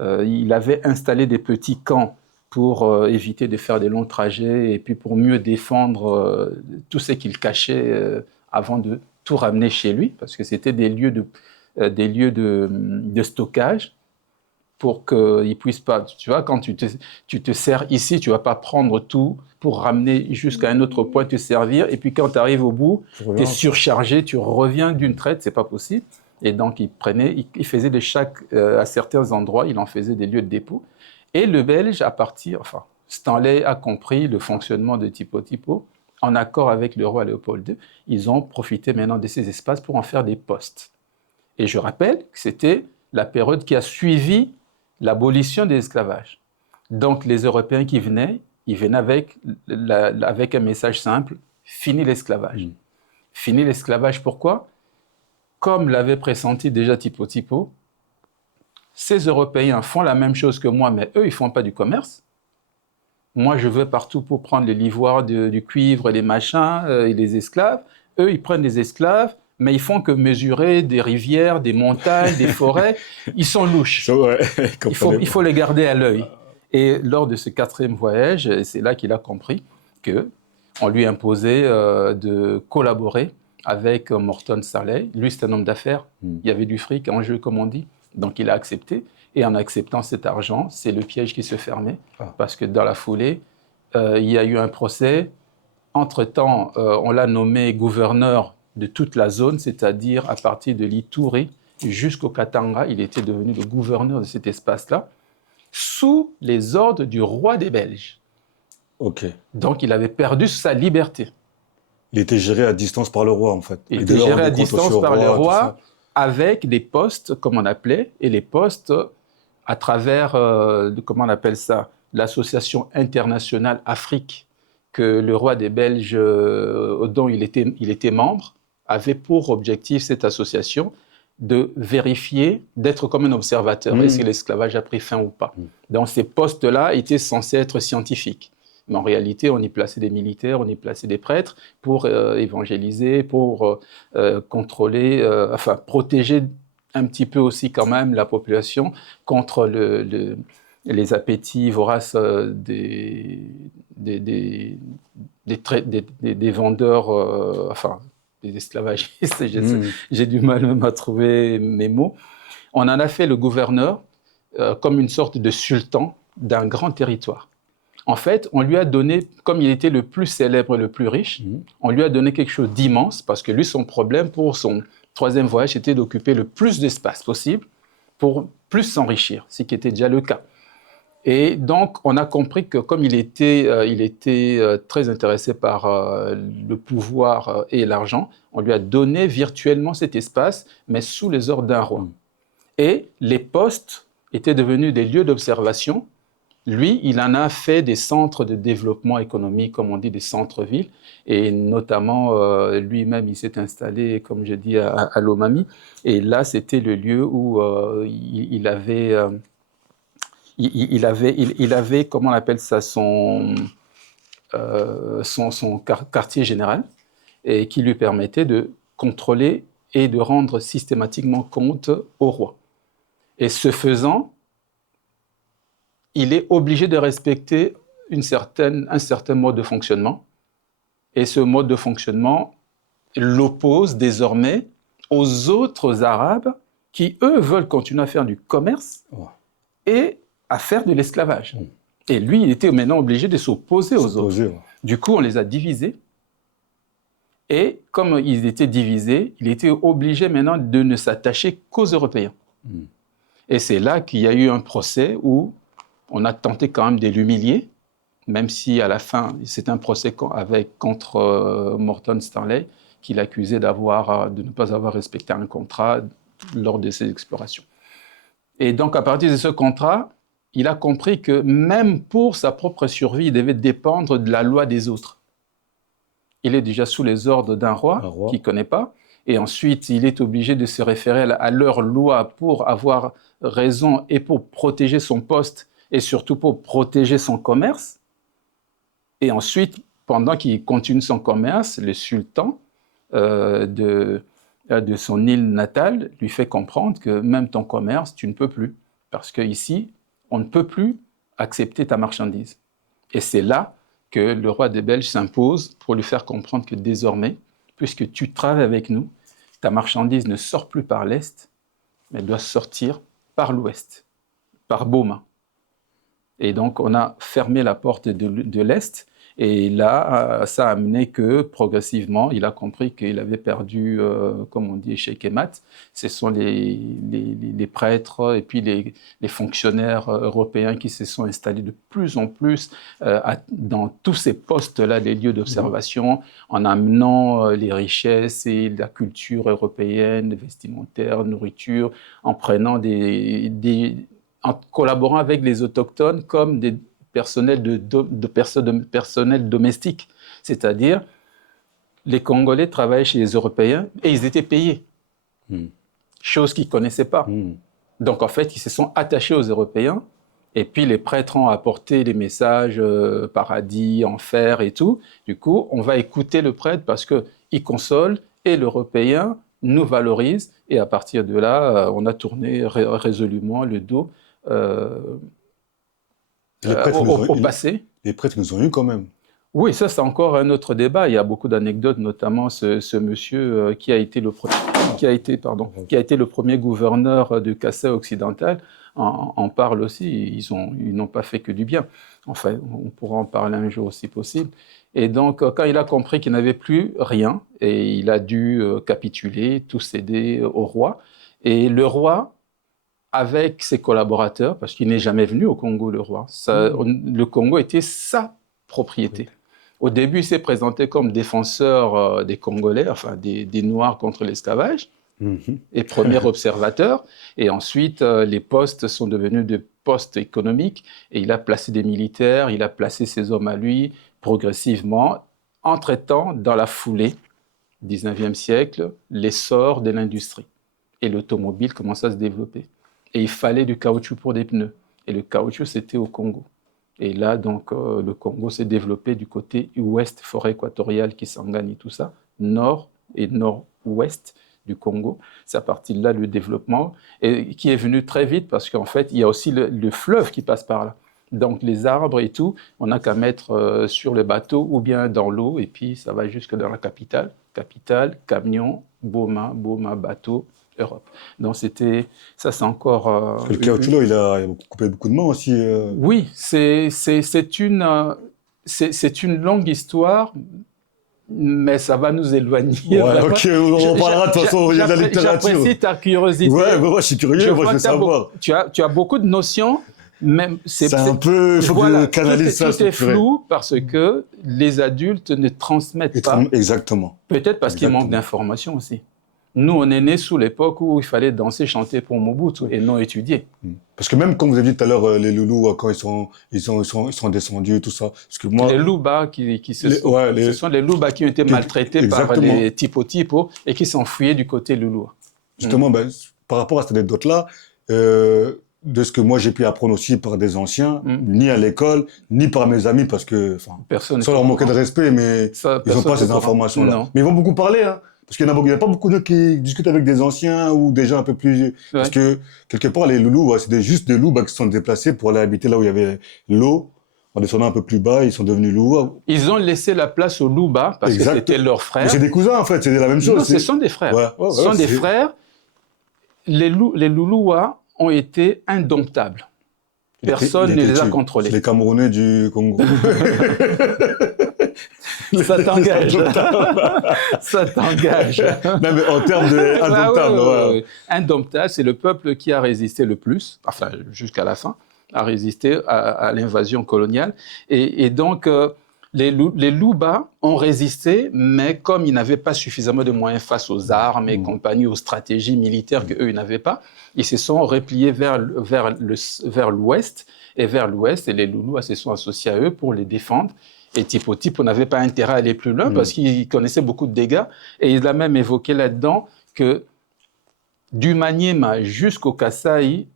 il avait installé des petits camps pour éviter de faire des longs trajets et puis pour mieux défendre tout ce qu'il cachait avant de tout ramener chez lui, parce que c'était des lieux de stockage pour qu'il ne puisse pas... Tu vois, quand tu te sers ici, tu ne vas pas prendre tout pour ramener jusqu'à un autre point, te servir, et puis quand tu arrives au bout, tu es surchargé, tu reviens d'une traite, ce n'est pas possible. Et donc, il faisait à certains endroits, il en faisait des lieux de dépôt. Et le Belge, Stanley a compris le fonctionnement de Tipo, en accord avec le roi Léopold II, ils ont profité maintenant de ces espaces pour en faire des postes. Et je rappelle que c'était la période qui a suivi l'abolition de l'esclavage. Donc les Européens qui venaient, ils venaient avec un message simple, fini l'esclavage. Fini l'esclavage, pourquoi? Comme l'avait pressenti déjà Tipo, ces Européens font la même chose que moi, mais eux, ils ne font pas du commerce. Moi, je vais partout pour prendre l'ivoire, du cuivre, les machins, et les esclaves. Eux, ils prennent des esclaves, mais ils font que mesurer des rivières, des montagnes, des forêts. Ils sont louches. Il faut les garder à l'œil. Et lors de ce 4e voyage, c'est là qu'il a compris qu'on lui imposait de collaborer avec Morton Stanley. Lui, c'est un homme d'affaires. Il y avait du fric en jeu, comme on dit. Donc, il a accepté. Et en acceptant cet argent, c'est le piège qui se fermait. Parce que dans la foulée, il y a eu un procès. Entre-temps, on l'a nommé gouverneur de toute la zone, c'est-à-dire à partir de l'Ituri jusqu'au Katanga. Il était devenu le gouverneur de cet espace-là, sous les ordres du roi des Belges. Ok. Donc, il avait perdu sa liberté. Il était géré à distance par le roi, en fait. Il était géré à distance par le roi, avec des postes, comme on appelait, et les postes à travers, comment on appelle ça, l'Association internationale Afrique, que le roi des Belges, dont il était membre, avait pour objectif, cette association, de vérifier, d'être comme un observateur, est-ce que l'esclavage a pris fin ou pas. Donc ces postes-là étaient censés être scientifiques. Mais en réalité, on y plaçait des militaires, on y plaçait des prêtres pour évangéliser, pour contrôler, enfin protéger un petit peu aussi quand même la population contre les appétits voraces des vendeurs, enfin des esclavagistes. J'ai du mal même à trouver mes mots. On en a fait le gouverneur comme une sorte de sultan d'un grand territoire. En fait, on lui a donné, comme il était le plus célèbre et le plus riche, on lui a donné quelque chose d'immense, parce que lui, son problème pour son troisième voyage, c'était d'occuper le plus d'espace possible pour plus s'enrichir, ce qui était déjà le cas. Et donc, on a compris que comme il était très intéressé par le pouvoir et l'argent, on lui a donné virtuellement cet espace, mais sous les ordres d'un roi. Et les postes étaient devenus des lieux d'observation. Lui, il en a fait des centres de développement économique, comme on dit, des centres-villes. Et notamment, lui-même, il s'est installé, comme je dis, à Lomami. Et là, c'était le lieu où il avait, comment on appelle ça, son quartier général, et qui lui permettait de contrôler et de rendre systématiquement compte au roi. Et ce faisant, il est obligé de respecter un certain mode de fonctionnement. Et ce mode de fonctionnement l'oppose désormais aux autres Arabes qui, eux, veulent continuer à faire du commerce et à faire de l'esclavage. Et lui, il était maintenant obligé de s'opposer aux autres. Du coup, on les a divisés. Et comme ils étaient divisés, il était obligé maintenant de ne s'attacher qu'aux Européens. Et c'est là qu'il y a eu un procès où on a tenté quand même de l'humilier, même si à la fin, c'est un procès contre Morton Stanley, qu'il accusait de ne pas avoir respecté un contrat lors de ses explorations. Et donc, à partir de ce contrat, il a compris que même pour sa propre survie, il devait dépendre de la loi des autres. Il est déjà sous les ordres d'un roi qu'il ne connaît pas, et ensuite, il est obligé de se référer à leur loi pour avoir raison et pour protéger son poste, et surtout pour protéger son commerce. Et ensuite, pendant qu'il continue son commerce, le sultan de son île natale lui fait comprendre que même ton commerce, tu ne peux plus. Parce qu'ici, on ne peut plus accepter ta marchandise. Et c'est là que le roi des Belges s'impose pour lui faire comprendre que désormais, puisque tu travailles avec nous, ta marchandise ne sort plus par l'Est, mais doit sortir par l'Ouest, par Boma. Et donc, on a fermé la porte de l'Est. Et là, ça a amené que, progressivement, il a compris qu'il avait perdu, comme on dit, Cheikh et Mat. Ce sont les prêtres et puis les fonctionnaires européens qui se sont installés de plus en plus dans tous ces postes-là, les lieux d'observation, en amenant les richesses et la culture européenne, vestimentaire, nourriture, en prenant en collaborant avec les autochtones comme des personnels personnel domestique. C'est-à-dire, les Congolais travaillaient chez les Européens et ils étaient payés. Chose qu'ils ne connaissaient pas. Donc, en fait, ils se sont attachés aux Européens. Et puis, les prêtres ont apporté les messages paradis, enfer et tout. Du coup, on va écouter le prêtre parce qu'il console et l'Européen nous valorise. Et à partir de là, on a tourné résolument le dos au passé. Les prêtres nous ont eu quand même. Oui, ça c'est encore un autre débat. Il y a beaucoup d'anecdotes, notamment ce monsieur qui a été qui a été le premier gouverneur de Kassai occidental en parle aussi. Ils n'ont pas fait que du bien. Enfin, on pourra en parler un jour si possible. Et donc, quand il a compris qu'il n'avait plus rien, et il a dû capituler, tout céder au roi. Et le roi, avec ses collaborateurs, parce qu'il n'est jamais venu au Congo, le roi, le Congo était sa propriété. Au début, il s'est présenté comme défenseur des Congolais, enfin des Noirs contre l'esclavage, et premier observateur. Et ensuite, les postes sont devenus des postes économiques, et il a placé des militaires, il a placé ses hommes à lui, progressivement, en traitant dans la foulée, 19e siècle, l'essor de l'industrie. Et l'automobile commence à se développer. Et il fallait du caoutchouc pour des pneus. Et le caoutchouc, c'était au Congo. Et là, donc, le Congo s'est développé du côté ouest, forêt équatoriale, Kisangani, tout ça, nord et nord-ouest du Congo. C'est à partir de là le développement, et qui est venu très vite parce qu'en fait, il y a aussi le fleuve qui passe par là. Donc, les arbres et tout, on n'a qu'à mettre sur le bateau ou bien dans l'eau, et puis ça va jusque dans la capitale. Capitale, camion, Boma, bateau, Europe. Donc, ça c'est encore... Parce que le caoutchouc, là, il a coupé beaucoup de mains aussi. Oui, c'est une longue histoire, mais ça va nous éloigner. Ouais, ok, on en parlera de toute façon, il y a de la littérature. J'apprécie ta curiosité. Ouais, moi je suis curieux, moi je veux savoir. Tu as beaucoup de notions, même c'est un peu, il faut voilà, que je canalise ça. Tout est flou parce que les adultes ne transmettent pas. Exactement. Peut-être parce qu'il manque d'informations aussi. Nous, on est nés sous l'époque où il fallait danser, chanter pour Mobutu et non étudier. Parce que même comme vous avez dit tout à l'heure, les loulous, quand ils sont descendus, tout ça. Parce que moi, les loubas ce sont les loubas qui ont été maltraités par les typo et qui s'enfuyaient du côté loulou. Justement, ben, par rapport à cette anecdote-là, de ce que moi j'ai pu apprendre aussi par des anciens, ni à l'école, ni par mes amis, parce que, sans leur manquer de respect, mais ils n'ont pas ces informations-là. Mais ils vont beaucoup parler, hein. Parce qu'il n'y a pas beaucoup de gens qui discutent avec des anciens ou des gens un peu plus... Ouais. Parce que, quelque part, les loulous, c'est juste des loups qui se sont déplacés pour aller habiter là où il y avait l'eau. En descendant un peu plus bas, ils sont devenus loups. Ils ont laissé la place aux loups bas parce que c'était leurs frères. C'est des cousins, en fait, c'est la même chose. Non, ce sont des frères. Ce sont des frères. Les loulois ont été indomptables. Personne ne les a contrôlés. C'est les Camerounais du Congo. Ça t'engage. Ça t'engage. Non, mais en termes d'indomptable. Indomptable, c'est le peuple qui a résisté le plus, enfin jusqu'à la fin, a résisté à l'invasion coloniale. Et donc, les Louba ont résisté, mais comme ils n'avaient pas suffisamment de moyens face aux armes et compagnie, aux stratégies militaires qu'eux, ils n'avaient pas, ils se sont repliés vers l'ouest, et les Loulous se sont associés à eux pour les défendre. Et Tipo n'avait pas intérêt à aller plus loin parce qu'il connaissait beaucoup de dégâts. Et il a même évoqué là-dedans que du Maniema jusqu'au Kasaï,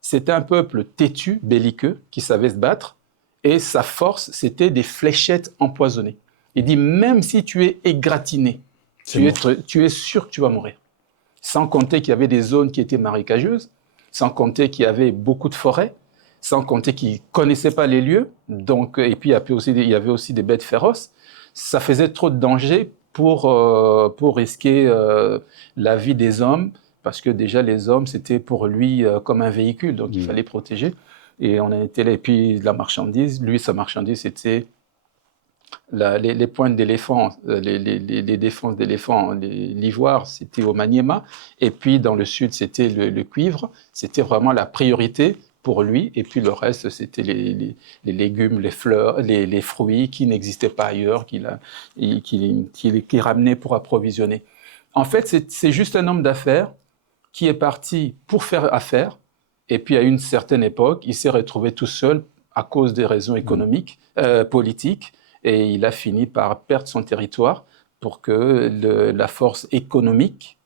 c'était un peuple têtu, belliqueux, qui savait se battre. Et sa force, c'était des fléchettes empoisonnées. Il dit, même si tu es égratigné, tu es sûr que tu vas mourir. Sans compter qu'il y avait des zones qui étaient marécageuses, sans compter qu'il y avait beaucoup de forêts, sans compter qu'ils ne connaissaient pas les lieux. Donc, et puis, il y avait aussi des bêtes féroces. Ça faisait trop de danger pour risquer la vie des hommes, parce que déjà, les hommes, c'était pour lui comme un véhicule, donc il fallait protéger. Et on était là. Et puis, la marchandise, lui, sa marchandise, c'était les pointes d'éléphant, les défenses d'éléphant, l'ivoire, c'était au Maniema. Et puis, dans le sud, c'était le cuivre. C'était vraiment la priorité pour lui, et puis le reste, c'était les légumes, les fleurs, les fruits qui n'existaient pas ailleurs, qu'il ramenait pour approvisionner. En fait, c'est juste un homme d'affaires qui est parti pour faire affaire, et puis à une certaine époque, il s'est retrouvé tout seul à cause des raisons économiques, politiques, et il a fini par perdre son territoire pour que la force économique,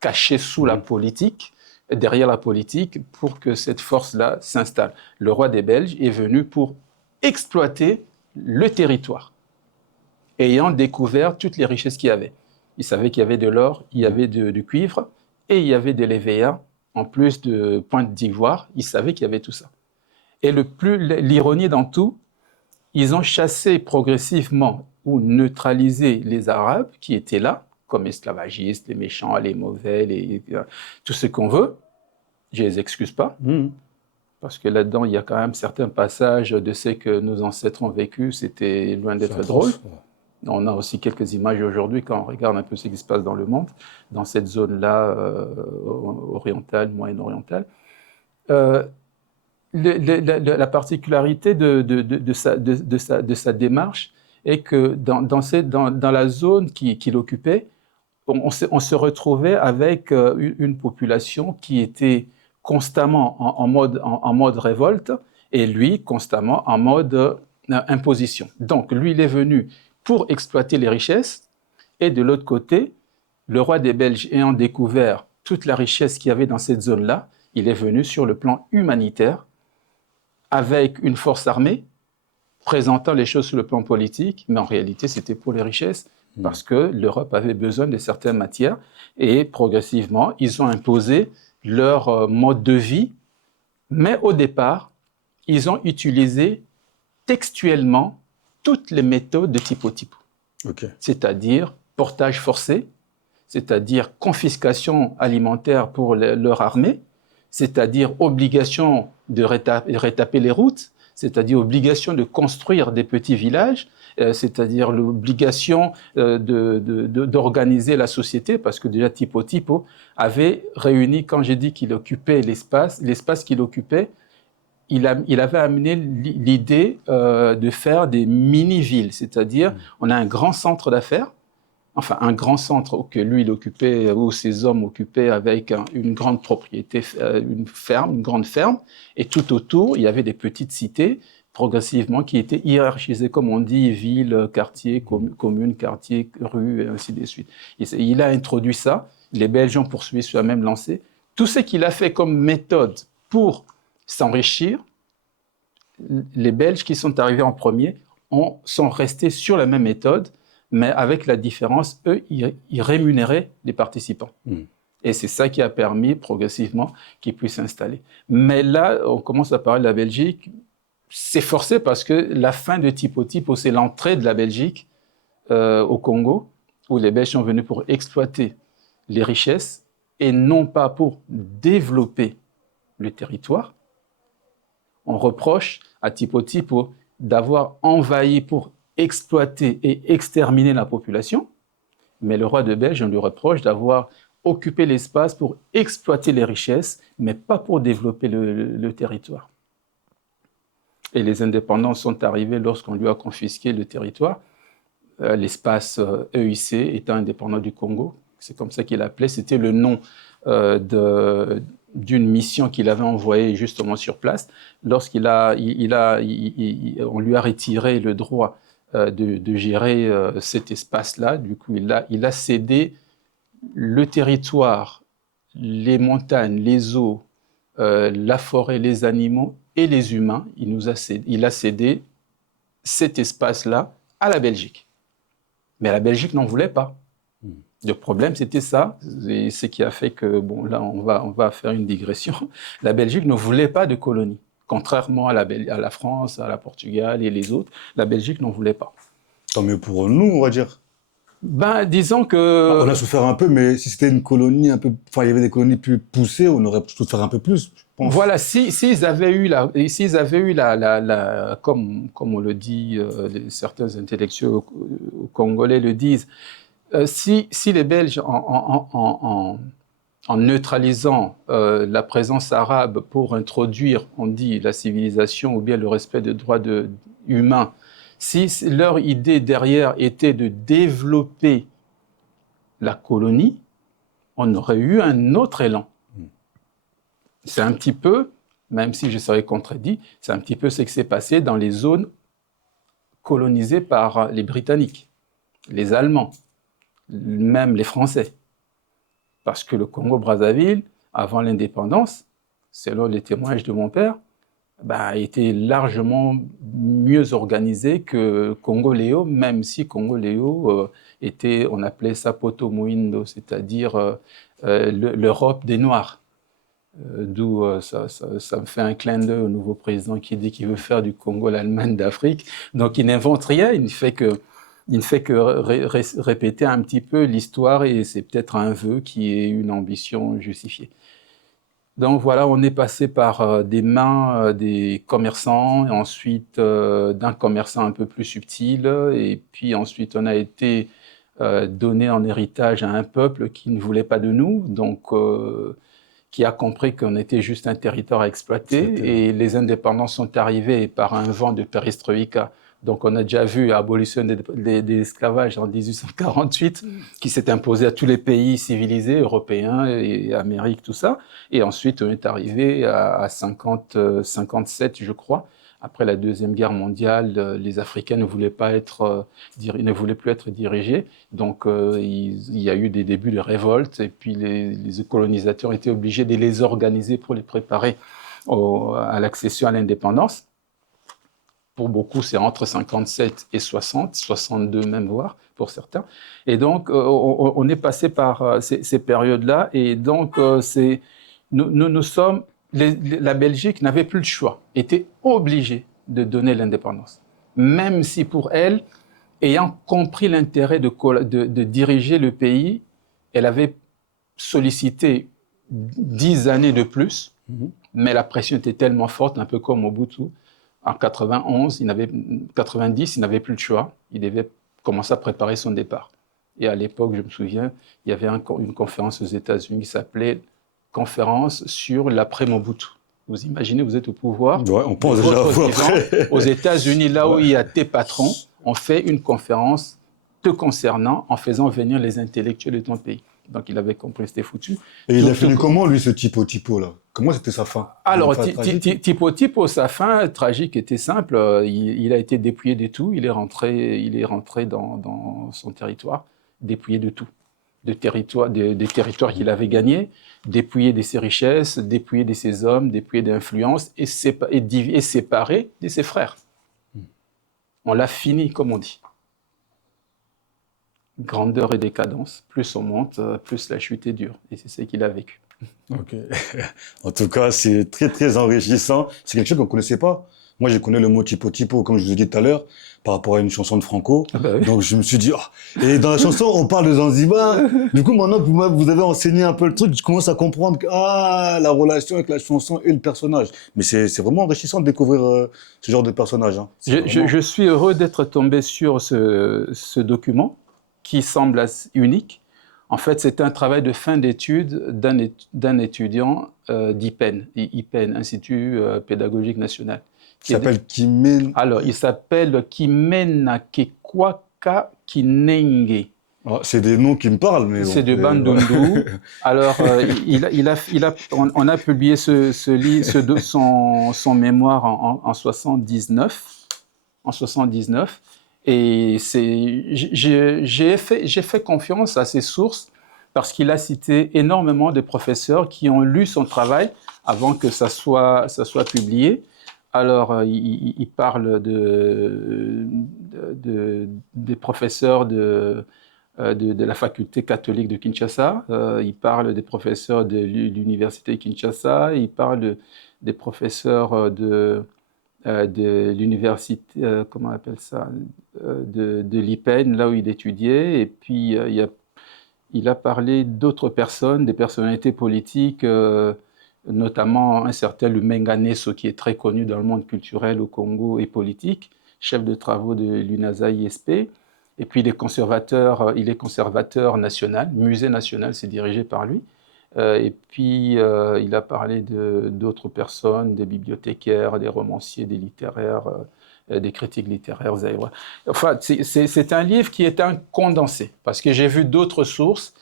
cachée sous la politique, derrière la politique, pour que cette force-là s'installe. Le roi des Belges est venu pour exploiter le territoire, ayant découvert toutes les richesses qu'il y avait. Il savait qu'il y avait de l'or, il y avait du cuivre, et il y avait de l'EVA, en plus de pointes d'ivoire, il savait qu'il y avait tout ça. Et l'ironie dans tout, ils ont chassé progressivement ou neutralisé les Arabes qui étaient là, comme esclavagistes, les méchants, les mauvais, tout ce qu'on veut. Je ne les excuse pas, parce que là-dedans, il y a quand même certains passages de ce que nos ancêtres ont vécu, c'était loin d'être drôle. On a aussi quelques images aujourd'hui quand on regarde un peu ce qui se passe dans le monde, dans cette zone-là orientale, moyenne-orientale. La particularité de sa démarche est que dans la zone qu'il occupait, on se retrouvait avec une population qui était constamment en mode révolte et lui constamment en mode imposition. Donc lui, il est venu pour exploiter les richesses et de l'autre côté, le roi des Belges ayant découvert toute la richesse qu'il y avait dans cette zone-là, il est venu sur le plan humanitaire avec une force armée, présentant les choses sur le plan politique, mais en réalité, c'était pour les richesses, parce que l'Europe avait besoin de certaines matières, et progressivement, ils ont imposé leur mode de vie, mais au départ, ils ont utilisé textuellement toutes les méthodes de typo-typo. C'est-à-dire portage forcé, c'est-à-dire confiscation alimentaire pour leur armée, c'est-à-dire obligation de rétaper les routes, c'est-à-dire obligation de construire des petits villages, c'est-à-dire l'obligation d'organiser la société, parce que déjà Tipo avait réuni, quand j'ai dit qu'il occupait l'espace qu'il occupait, il avait amené l'idée de faire des mini-villes, c'est-à-dire on a un grand centre d'affaires, enfin un grand centre que lui il occupait, ou ses hommes occupaient avec une grande propriété, une grande ferme, et tout autour il y avait des petites cités progressivement qui étaient hiérarchisées, comme on dit, ville, quartier, commune, quartier, rue, et ainsi de suite. Il a introduit ça, les Belges ont poursuivi sur la même lancée. Tout ce qu'il a fait comme méthode pour s'enrichir, les Belges qui sont arrivés en premier sont restés sur la même méthode, mais avec la différence, eux, ils rémunéraient les participants. Et c'est ça qui a permis progressivement qu'ils puissent s'installer. Mais là, on commence à parler de la Belgique. C'est forcé parce que la fin de Tipo, c'est l'entrée de la Belgique au Congo, où les Belges sont venus pour exploiter les richesses et non pas pour développer le territoire. On reproche à Tipo d'avoir envahi pour exploiter et exterminer la population, mais le roi de Belge, on lui reproche d'avoir occupé l'espace pour exploiter les richesses, mais pas pour développer le territoire. Et les indépendants sont arrivés lorsqu'on lui a confisqué le territoire, l'espace EIC étant indépendant du Congo, c'est comme ça qu'il appelait, c'était le nom d'une mission qu'il avait envoyée justement sur place, lorsqu'on lui a retiré le droit de gérer cet espace-là. Du coup, il a cédé le territoire, les montagnes, les eaux, la forêt, les animaux et les humains. Il a cédé cet espace-là à la Belgique. Mais la Belgique n'en voulait pas. Le problème, c'était ça, et ce qui a fait que, bon, là, on va faire une digression. La Belgique ne voulait pas de colonies. Contrairement à la France, à la Portugal et les autres, la Belgique n'en voulait pas. Tant mieux pour nous, on va dire. Ben, disons que... On a souffert un peu, mais si c'était une colonie un peu... Enfin, il y avait des colonies plus poussées, on aurait pu souffert un peu plus, je pense. Voilà, s'ils avaient eu comme on le dit, certains intellectuels congolais le disent, si les Belges, en neutralisant la présence arabe pour introduire, on dit, la civilisation ou bien le respect des droits humains, si leur idée derrière était de développer la colonie, on aurait eu un autre élan. C'est un petit peu, même si je serais contredit, c'est un petit peu ce qui s'est passé dans les zones colonisées par les Britanniques, les Allemands, même les Français. Parce que le Congo-Brazzaville, avant l'indépendance, selon les témoignages de mon père, était largement mieux organisé que Congo-Léo, même si Congo-Léo on appelait ça Poto Muindo, c'est-à-dire l'Europe des Noirs. D'où ça me fait un clin d'œil au nouveau président qui dit qu'il veut faire du Congo l'Allemagne d'Afrique. Donc il n'invente rien, il ne fait que répéter un petit peu l'histoire et c'est peut-être un vœu qui est une ambition justifiée. Donc voilà, on est passé par des mains des commerçants, et ensuite d'un commerçant un peu plus subtil, et puis ensuite on a été donné en héritage à un peuple qui ne voulait pas de nous, donc qui a compris qu'on était juste un territoire à exploiter, et les indépendants sont arrivés par un vent de perestroïka. Donc on a déjà vu l'abolition de l'esclavage en 1848, qui s'est imposée à tous les pays civilisés, européens et Amérique, tout ça. Et ensuite on est arrivé à 57, je crois. Après la Deuxième Guerre mondiale, les Africains ne voulaient plus être dirigés. Donc il y a eu des débuts de révolte et puis les colonisateurs étaient obligés de les organiser pour les préparer à l'accession à l'indépendance. Pour beaucoup, c'est entre 57 et 60, 62 même voire pour certains. Et donc, on est passé par ces périodes-là. Et donc, nous sommes... la Belgique n'avait plus le choix, était obligée de donner l'indépendance. Même si pour elle, ayant compris l'intérêt de diriger le pays, elle avait sollicité 10 années de plus, mais la pression était tellement forte, un peu comme Mobutu. En 90, il n'avait plus le choix. Il devait commencer à préparer son départ. Et à l'époque, je me souviens, il y avait une conférence aux États-Unis qui s'appelait Conférence sur l'après-Mobutu. Vous imaginez, vous êtes au pouvoir. Ouais, on pense déjà après. Aux États-Unis, là où il y a tes patrons, on fait une conférence te concernant en faisant venir les intellectuels de ton pays. Donc, il avait compris, c'était foutu. Et il a fini comment, lui, ce Tipo, là? Comment c'était sa fin? Alors, Tipo, sa fin tragique était simple. Il a été dépouillé de tout. Il est rentré dans son territoire, dépouillé de tout. Des territoires qu'il avait gagnés, dépouillé de ses richesses, dépouillé de ses hommes, dépouillé d'influence et séparé de ses frères. On l'a fini, comme on dit. Grandeur et décadence, plus on monte, plus la chute est dure. Et c'est ce qu'il a vécu. Ok. En tout cas, c'est très, très enrichissant. C'est quelque chose qu'on ne connaissait pas. Moi, je connais le mot Tipo, comme je vous ai dit tout à l'heure, par rapport à une chanson de Franco. Ah bah oui. Donc, je me suis dit, oh. Et dans la chanson, on parle de Zanzibar. Du coup, maintenant que vous avez enseigné un peu le truc, je commence à comprendre que, la relation avec la chanson et le personnage. Mais c'est vraiment enrichissant de découvrir ce genre de personnage. Hein. Je suis heureux d'être tombé sur ce document qui semble unique. En fait, c'est un travail de fin d'études d'un étudiant d'IPEN, Institut pédagogique national. Qui s'appelle Kimen. Alors, il s'appelle Kimena Kekwaka Kinenge. Oh, c'est des noms qui me parlent, mais c'est de Bandundu. Alors, on a publié son mémoire en 79. En 79. Et j'ai fait confiance à ses sources parce qu'il a cité énormément de professeurs qui ont lu son travail avant que ça soit publié. Alors, il parle des professeurs de la faculté catholique de Kinshasa, il parle des professeurs de l'université de Kinshasa, il parle des professeurs de l'université, comment on appelle ça, de l'IPEN, là où il étudiait, et puis il a parlé d'autres personnes, des personnalités politiques, notamment un certain Lumenga Nesso, qui est très connu dans le monde culturel au Congo et politique, chef de travaux de l'UNASA ISP, et puis il est conservateur national, musée national, c'est dirigé par lui. Et puis, il a parlé d'autres personnes, des bibliothécaires, des romanciers, des littéraires, des critiques littéraires. Enfin, c'est un livre qui est un condensé, parce que j'ai vu d'autres sources,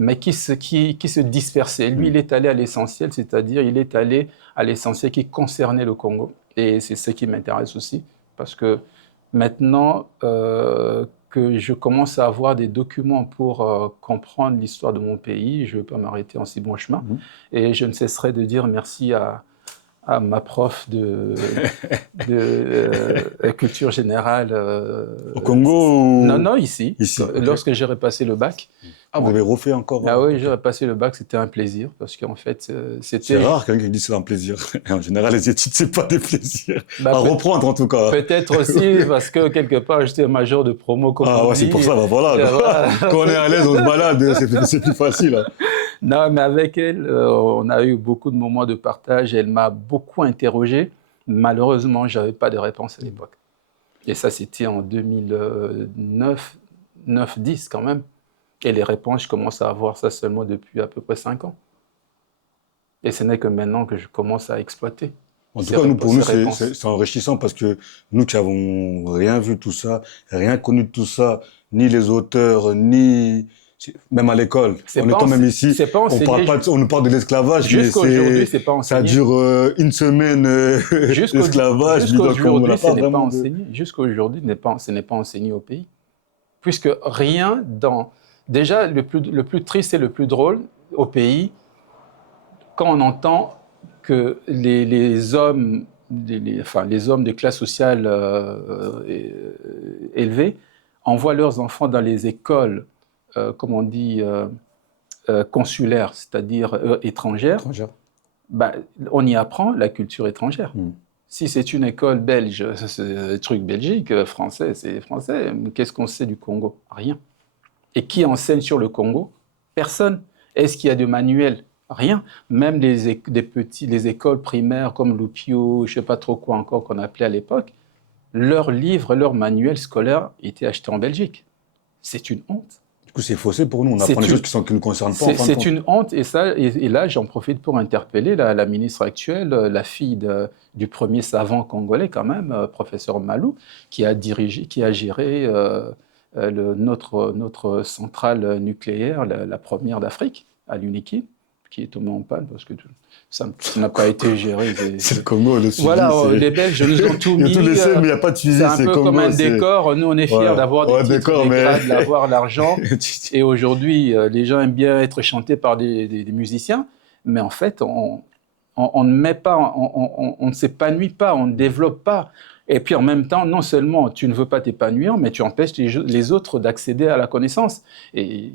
mais qui se dispersaient. Lui, il est allé à l'essentiel, c'est-à-dire il est allé à l'essentiel qui concernait le Congo. Et c'est ce qui m'intéresse aussi, parce que maintenant que je commence à avoir des documents pour comprendre l'histoire de mon pays, je ne veux pas m'arrêter en si bon chemin. Et je ne cesserai de dire merci à à ma prof de culture générale. Au Congo ou... Non, non, ici. Ici, okay. Lorsque j'ai repassé le bac. Ah, vous avez refait encore? Ah oui, j'ai repassé le bac, c'était un plaisir, parce qu'en fait, c'était... C'est rare quelqu'un qui dit c'est un plaisir. En général, les études, c'est pas des plaisirs. À reprendre, en tout cas. Peut-être aussi, parce que quelque part, j'étais major de promo, comme on dit. C'est pour ça, bah voilà. Quand on est à l'aise, on se balade, c'est plus facile. Hein. Non, mais avec elle, on a eu beaucoup de moments de partage. Elle m'a beaucoup interrogé. Malheureusement, je n'avais pas de réponse à l'époque. Et ça, c'était en 2009, 9-10 quand même. Et les réponses, je commence à avoir ça seulement depuis à peu près 5 ans. Et ce n'est que maintenant que je commence à exploiter. En tout cas, pour nous, c'est enrichissant parce que nous qui n'avons rien vu de tout ça, rien connu de tout ça, ni les auteurs, ni... Même à l'école, en étant même ici, on nous parle de l'esclavage, mais c'est pas enseigné. Ça dure une semaine d'esclavage. Jusqu'aujourd'hui, ce n'est pas enseigné. Jusqu'aujourd'hui, ce n'est pas enseigné au pays. Puisque rien dans... Déjà, le plus triste et le plus drôle au pays, quand on entend que les hommes, les hommes de classe sociale élevée envoient leurs enfants dans les écoles, comme on dit, consulaires, c'est-à-dire étrangères, bah, on y apprend la culture étrangère. Si c'est une école belge, c'est un truc belgique, français, c'est français. Qu'est-ce qu'on sait du Congo? Rien. Et qui enseigne sur le Congo? Personne. Est-ce qu'il y a de manuels? Rien. Même les écoles primaires comme l'Oupio, je ne sais pas trop quoi encore qu'on appelait à l'époque, leurs livres, leurs manuels scolaires étaient achetés en Belgique. C'est une honte. Du coup, c'est faussé pour nous. On apprend des choses qui ne nous concernent pas. C'est une honte. Et là, j'en profite pour interpeller la ministre actuelle, la fille du premier savant congolais quand même, professeur Malou, qui a géré notre centrale nucléaire, la première d'Afrique, à l'UNIKI, qui est tombée en panne parce que ça n'a pas été géré. C'est le Congo, le suivi. Voilà, les Belges nous ont tout mis. Ils ont tout laissé, mais il n'y a pas de suivi. C'est un peu comme un décor. Nous, on est fiers d'avoir des titres, des grades, d'avoir l'argent. Et aujourd'hui, les gens aiment bien être chantés par des musiciens. Mais en fait, on ne met pas, on ne s'épanouit pas, on ne développe pas. Et puis en même temps, non seulement tu ne veux pas t'épanouir, mais tu empêches les autres d'accéder à la connaissance. Et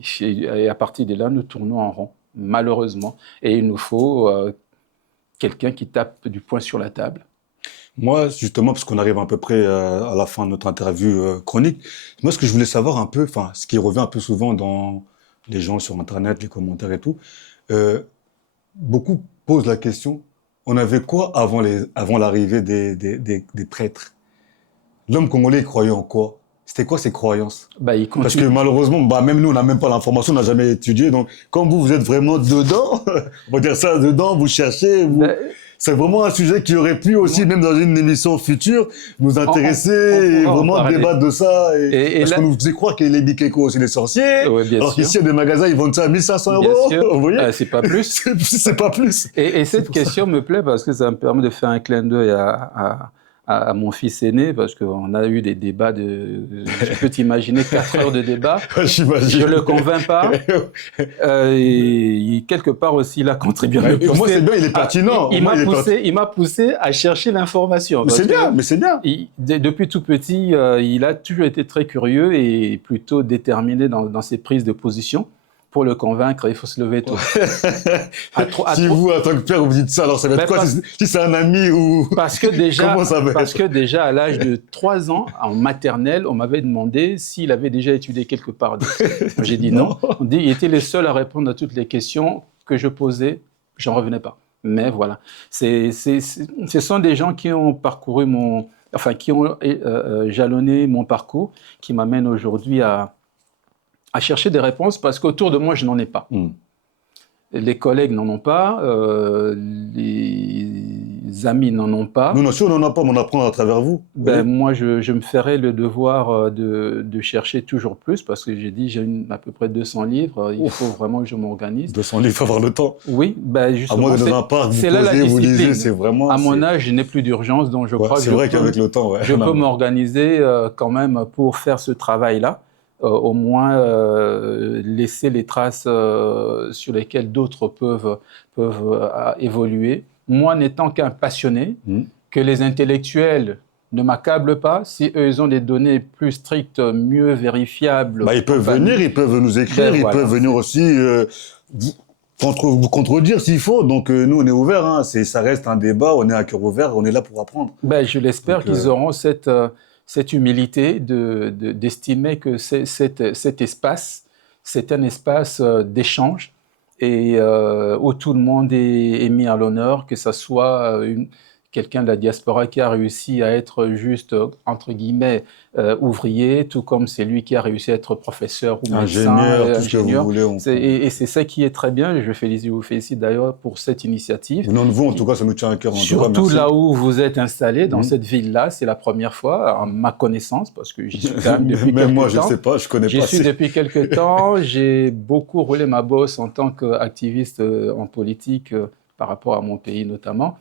à partir de là, nous tournons en rond, malheureusement. Et il nous faut quelqu'un qui tape du poing sur la table. Moi, justement, parce qu'on arrive à peu près à la fin de notre interview chronique, moi, ce que je voulais savoir un peu, enfin, ce qui revient un peu souvent dans les gens sur Internet, les commentaires et tout, beaucoup posent la question, on avait quoi avant l'arrivée des prêtres? L'homme congolais croyait en quoi? C'était quoi ses croyances? Parce que malheureusement, même nous, on n'a même pas l'information, on n'a jamais étudié. Donc, comme vous êtes vraiment dedans, on va dire ça, dedans, vous cherchez, c'est vraiment un sujet qui aurait pu aussi, même dans une émission future, nous intéresser et vraiment débattre de ça. Parce qu'on nous faisait croire que les Bikeko, c'est des sorciers. Oui, alors qu'ici, il y a des magasins, ils vendent ça à 1500 €. Vous voyez? C'est pas plus. C'est pas plus. Et cette question me plaît parce que ça me permet de faire un clin d'œil à mon fils aîné, parce qu'on a eu des débats je peux t'imaginer 4 heures de débat. Je le convainc pas. Et quelque part aussi, il a contribué. Moi, c'est bien, il est pertinent. Il m'a poussé à chercher l'information. Mais c'est bien. Depuis tout petit, il a toujours été très curieux et plutôt déterminé dans ses prises de position. Pour le convaincre, il faut se lever tôt. Si vous, en tant que père, vous dites ça, alors ça va être quoi? Si c'est un ami ou... Parce que déjà, à l'âge de 3 ans, en maternelle, on m'avait demandé s'il avait déjà étudié quelque part. J'ai dit non. Il était le seul à répondre à toutes les questions que je posais. J'en revenais pas. Mais voilà. Ce sont des gens qui ont parcouru qui ont jalonné mon parcours, qui m'amènent aujourd'hui à chercher des réponses, parce qu'autour de moi, je n'en ai pas. Les collègues n'en ont pas, les amis n'en ont pas. Nous, si on n'en a pas, on apprend à travers vous. Moi, je me ferai le devoir de chercher toujours plus, parce que j'ai dit, j'ai à peu près 200 livres, il faut vraiment que je m'organise. 200 livres, il faut avoir le temps. Oui, justement. À moins de dans un parc, vous posez, vous lisez, c'est vraiment... À mon âge, je n'ai plus d'urgence, donc je crois que c'est vrai qu'avec le temps, je peux m'organiser quand même pour faire ce travail-là. Au moins laisser les traces sur lesquelles d'autres peuvent évoluer moi n'étant qu'un passionné, que les intellectuels ne m'accablent pas. Si eux, ils ont des données plus strictes, mieux vérifiables... Bah, ils peuvent venir, ils peuvent nous écrire, Ben, ils voilà, peuvent venir aussi vous contredire s'il faut. Donc, nous, on est ouverts. Hein. Ça reste un débat, on est à cœur ouvert, on est là pour apprendre. Ben, je l'espère Donc, qu'ils auront cette humilité d'estimer que cet espace, c'est un espace d'échange et où tout le monde est mis à l'honneur, que ce soit quelqu'un de la diaspora qui a réussi à être juste, entre guillemets, ouvrier, tout comme c'est lui qui a réussi à être professeur ou médecin, ingénieur, tout ce que vous ingénieur. voulez. Et c'est ça qui est très bien. Je vous félicite d'ailleurs pour cette initiative. Venant de vous, en tout cas, ça nous tient à cœur. Surtout là où vous êtes installé, dans cette ville-là, c'est la première fois, à ma connaissance, parce que j'y suis quand même depuis quelques temps. Même moi, je ne sais pas, je connais pas. J'y suis depuis quelques temps. J'ai beaucoup roulé ma bosse en tant qu'activiste en politique par rapport à mon pays notamment.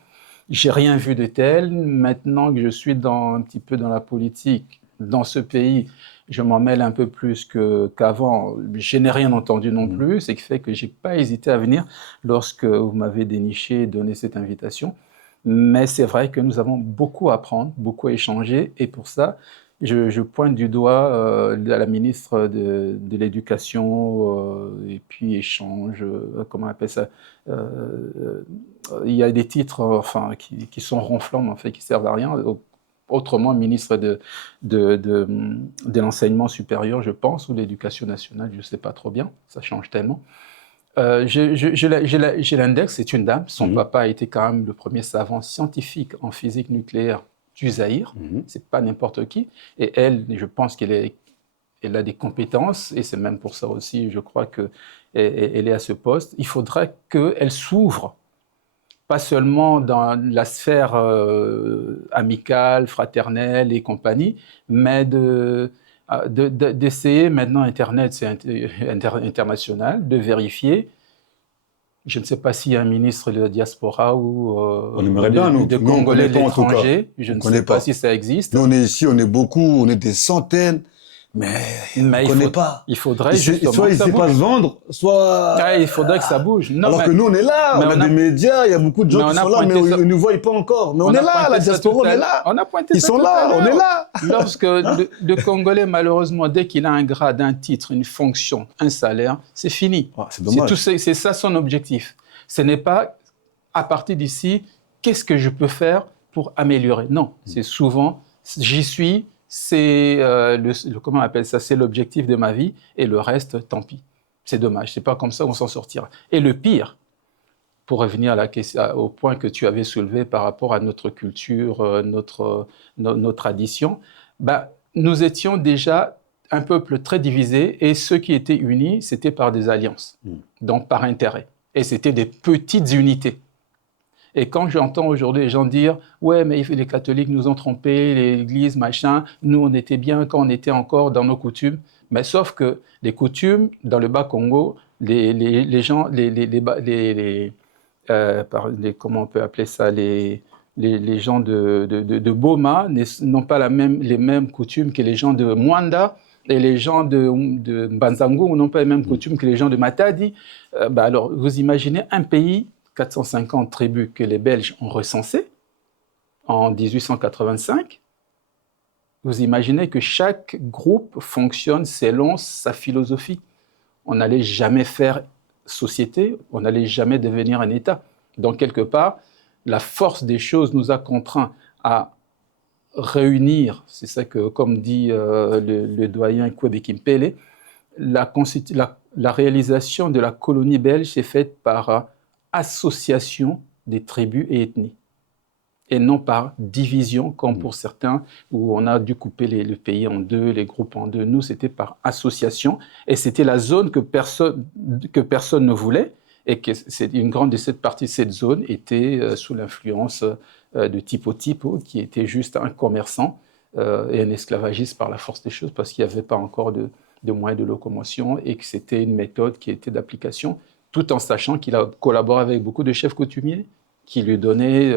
J'ai rien vu de tel. Maintenant que je suis un petit peu dans la politique, dans ce pays, je m'en mêle un peu plus qu'avant. Je n'ai rien entendu non plus, ce qui fait que je n'ai pas hésité à venir lorsque vous m'avez déniché et donné cette invitation. Mais c'est vrai que nous avons beaucoup à apprendre, beaucoup à échanger, et pour ça, je pointe du doigt à la ministre de l'Éducation, et puis échange, comment on appelle ça, il y a des titres enfin, qui sont ronflants, mais en fait qui servent à rien. Autrement, ministre de l'enseignement supérieur, je pense, ou de l'éducation nationale, je ne sais pas trop bien, ça change tellement. J'ai l'index, c'est une dame, son papa a été quand même le premier savant scientifique en physique nucléaire du Zaïre, c'est pas n'importe qui, et elle, je pense qu'elle a des compétences, et c'est même pour ça aussi, je crois qu'elle est à ce poste. Il faudrait qu'elle s'ouvre, pas seulement dans la sphère amicale, fraternelle et compagnie, mais d'essayer, maintenant Internet c'est international, de vérifier. Je ne sais pas s'il y a un ministre de la diaspora ou on aimerait bien, nous, de Congolais de pas, en tout cas. l'étranger. Je ne sais pas si ça existe. Nous, on est ici, on est beaucoup, on est des centaines. Mais on ne connaît pas. Il faudrait justement soit il ne sait pas se vendre, soit... Ah, il faudrait que ça bouge. Non, alors que nous, on est là, on a des médias, il y a beaucoup de gens qui sont là, mais on ne nous voit pas encore. Mais on est là, la diaspora, on est là. On a pointé Ils sont là, on est là. Lorsque le Congolais, malheureusement, dès qu'il a un grade, un titre, une fonction, un salaire, c'est fini. Ah, c'est dommage. C'est ça son objectif. Ce n'est pas, à partir d'ici, qu'est-ce que je peux faire pour améliorer? Non, c'est souvent, j'y suis, c'est comment on appelle ça, c'est l'objectif de ma vie, et le reste, tant pis. C'est dommage, c'est pas comme ça qu'on s'en sortira. Et le pire, pour revenir au point que tu avais soulevé par rapport à notre culture, nos traditions, nous étions déjà un peuple très divisé, et ceux qui étaient unis, c'était par des alliances, donc par intérêt. Et c'était des petites unités. Et quand j'entends aujourd'hui les gens dire « Ouais, mais les catholiques nous ont trompés, l'église, machin, nous on était bien quand on était encore dans nos coutumes ». Mais sauf que les coutumes, dans le Bas-Congo, les gens, comment on peut appeler ça, les gens de Boma n'ont pas les mêmes coutumes que les gens de Mwanda, et les gens de Mbanzango n'ont pas les mêmes coutumes que les gens de Matadi. Alors, vous imaginez un pays, 450 tribus que les Belges ont recensées en 1885. Vous imaginez que chaque groupe fonctionne selon sa philosophie. On n'allait jamais faire société, on n'allait jamais devenir un État. Donc, quelque part, la force des choses nous a contraints à réunir, c'est ça que, comme dit le doyen Kwebe Kimpele, la réalisation de la colonie belge s'est faite par association des tribus et ethnies, et non par division, comme pour certains, où on a dû couper le pays en deux, les groupes en deux. Nous, c'était par association, et c'était la zone que personne ne voulait, et que une grande de cette partie de cette zone était sous l'influence de Tipo Tipo, qui était juste un commerçant et un esclavagiste par la force des choses, parce qu'il n'y avait pas encore de moyens de locomotion, et que c'était une méthode qui était d'application, tout en sachant qu'il a collaboré avec beaucoup de chefs coutumiers qui lui donnaient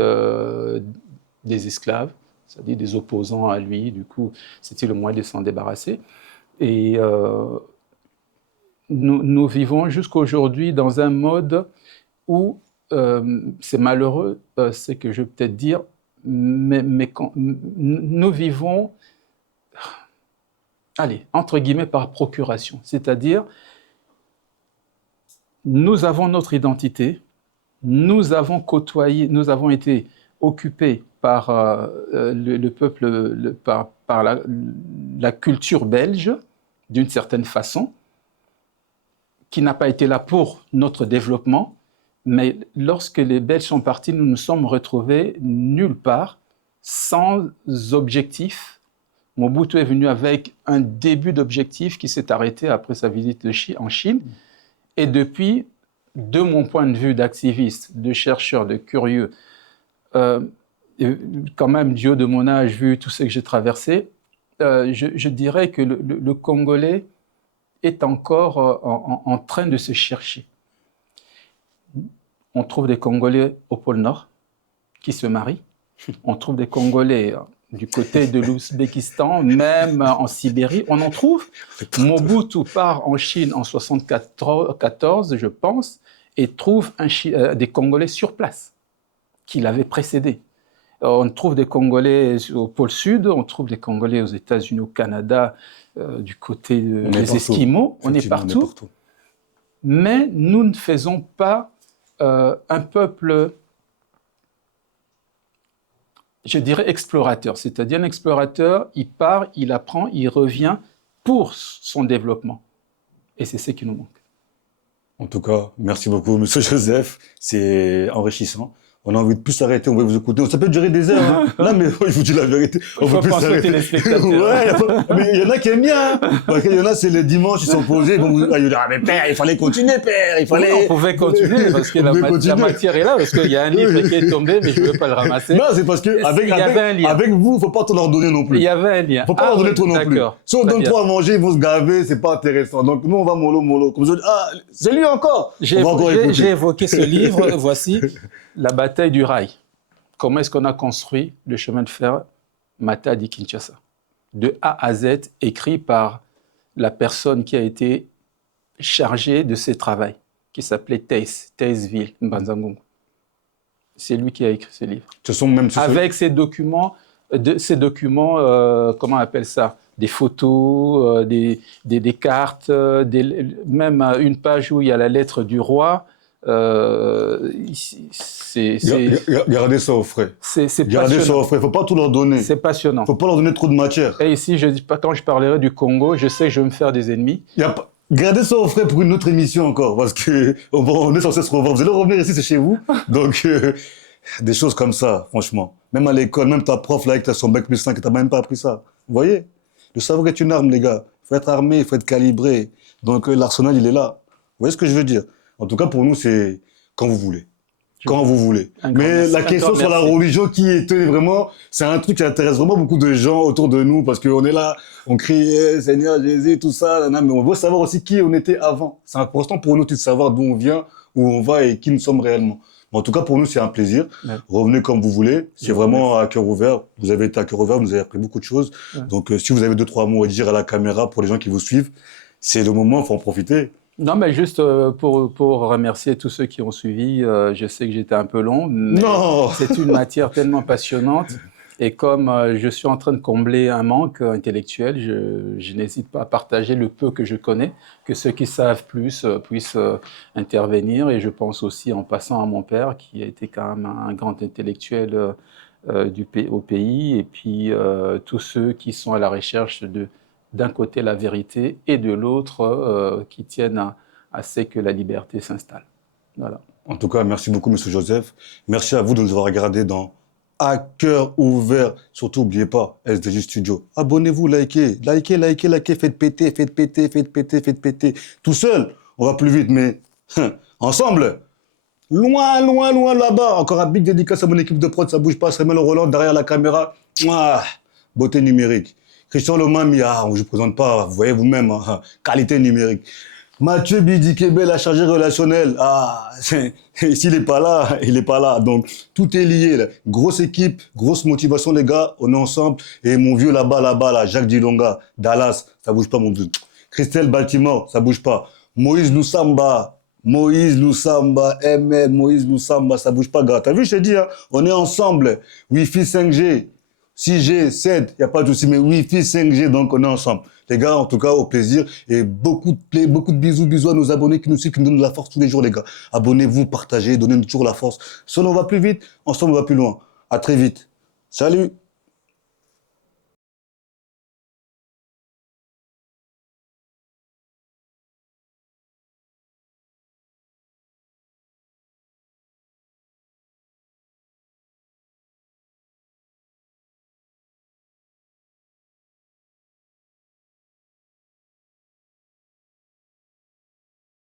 des esclaves, c'est-à-dire des opposants à lui. Du coup, c'était le moyen de s'en débarrasser. Et nous vivons jusqu'à aujourd'hui dans un mode où c'est malheureux, c'est que je vais peut-être dire, mais quand, nous vivons, allez, entre guillemets, par procuration. C'est-à-dire, nous avons notre identité, nous avons côtoyé, nous avons été occupés par le peuple, par la culture belge, d'une certaine façon, qui n'a pas été là pour notre développement, mais lorsque les Belges sont partis, nous nous sommes retrouvés nulle part, sans objectif. Mobutu est venu avec un début d'objectif qui s'est arrêté après sa visite en Chine. Et depuis, de mon point de vue d'activiste, de chercheur, de curieux, quand même, du haut de mon âge, vu tout ce que j'ai traversé, je dirais que le Congolais est encore en train de se chercher. On trouve des Congolais au pôle Nord qui se marient. On trouve des Congolais du côté de l'Ouzbékistan, même en Sibérie, on en trouve. Mobutu part en Chine en 1974, je pense, et trouve des Congolais sur place qui l'avaient précédé. On trouve des Congolais au pôle Sud, on trouve des Congolais aux États-Unis, au Canada, du côté des Esquimaux, on est partout. Mais nous ne faisons pas un peuple, je dirais, explorateur. C'est-à-dire un explorateur, il part, il apprend, il revient pour son développement. Et c'est ce qui nous manque. En tout cas, merci beaucoup, Monsieur Joseph. C'est enrichissant. On a envie de plus s'arrêter, on va vous écouter. Ça peut durer des heures. Hein. Là, mais je vous dis la vérité. On peut plus s'arrêter. Les spectateurs. Ouais, mais il y en a qui aiment bien. Hein. Parce qu'il y en a, c'est les dimanches, ils sont posés. Ils vont vous dire, ah, mais père, il fallait continuer, père. Il fallait... Oui, on pouvait continuer parce que la matière est là. Parce qu'il y a un livre qui est tombé, mais je ne veux pas le ramasser. Non, c'est parce que avec vous, il ne faut pas tout leur donner non plus. Il y avait un lien. Il ne faut pas leur donner trop non plus. Si on donne trop à manger, ils vont se gaver, c'est pas intéressant. Donc nous, on va mollo. Comme ça, ah, c'est lui encore. J'ai évoqué ce livre, voici, La bataille du rail. Comment est-ce qu'on a construit le chemin de fer Matadi-Kinshasa, de A à Z, écrit par la personne qui a été chargée de ce travail, qui s'appelait Thaïsville Mbanzangungu. C'est lui qui a écrit ce livre. Avec ces documents, comment on appelle ça? Des photos, des cartes, même une page où il y a la lettre du roi. Gardez ça au frais. Gardez ça au frais. Il ne faut pas tout leur donner. C'est passionnant. Il ne faut pas leur donner trop de matière. Et ici, quand je parlerai du Congo, je sais que je vais me faire des ennemis. Gardez ça au frais pour une autre émission encore, parce qu'on est censé se revoir. Vous allez revenir ici, c'est chez vous. Donc, des choses comme ça, franchement. Même à l'école, même ta prof là, avec son bac plus 5, tu n'as même pas appris ça. Vous voyez? Le savoir est une arme, les gars. Il faut être armé, il faut être calibré. Donc, l'arsenal, il est là. Vous voyez ce que je veux dire? En tout cas, pour nous, c'est quand vous voulez. Quand vous voulez. Mais la question sur la religion qui est vraiment, c'est un truc qui intéresse vraiment beaucoup de gens autour de nous parce qu'on est là, on crie Seigneur Jésus, tout ça, mais on veut savoir aussi qui on était avant. C'est important pour nous de savoir d'où on vient, où on va et qui nous sommes réellement. En tout cas, pour nous, c'est un plaisir. Ouais. Revenez comme vous voulez. C'est vraiment à cœur ouvert. Vous avez été à cœur ouvert, vous avez appris beaucoup de choses. Ouais. Donc, si vous avez 2-3 mots à dire à la caméra pour les gens qui vous suivent, c'est le moment, il faut en profiter. Non, mais juste pour remercier tous ceux qui ont suivi, je sais que j'étais un peu long, mais c'est une matière tellement passionnante. Et comme je suis en train de combler un manque intellectuel, je n'hésite pas à partager le peu que je connais, que ceux qui savent plus puissent intervenir. Et je pense aussi en passant à mon père, qui a été quand même un grand intellectuel au pays, et puis tous ceux qui sont à la recherche d'un côté la vérité et de l'autre qui tiennent à ce que la liberté s'installe. Voilà. En tout cas, merci beaucoup, M. Joseph. Merci à vous de nous avoir regardé dans À cœur ouvert. Surtout, n'oubliez pas, SDJ Studio. Abonnez-vous, likez, faites péter. Tout seul, on va plus vite, mais ensemble, loin là-bas. Encore un big dédicace à mon équipe de prod, ça bouge pas, Samuel Roland derrière la caméra. Beauté numérique. Christian Lomami, on ne vous présente pas, vous voyez vous-même, qualité numérique. Mathieu Bidikebe, la chargée relationnelle. S'il n'est pas là, il n'est pas là. Donc, tout est lié. Là. Grosse équipe, grosse motivation, les gars. On est ensemble. Et mon vieux là-bas, Jacques Dilonga, Dallas, ça bouge pas, mon dieu. Christelle Baltimore, ça bouge pas. Moïse Loussamba, Moïse Loussamba, ML, Moïse Loussamba, ça bouge pas, gars. T'as vu, je t'ai dit, hein, on est ensemble. Wi-Fi 5G, 6G, 7, il n'y a pas de souci, mais Wi-Fi 5G, donc on est ensemble. Les gars, en tout cas, au plaisir. Et beaucoup de bisous à nos abonnés qui nous suivent, qui nous donnent de la force tous les jours, les gars. Abonnez-vous, partagez, donnez-nous toujours la force. Seul, on va plus vite, ensemble, on va plus loin. À très vite. Salut!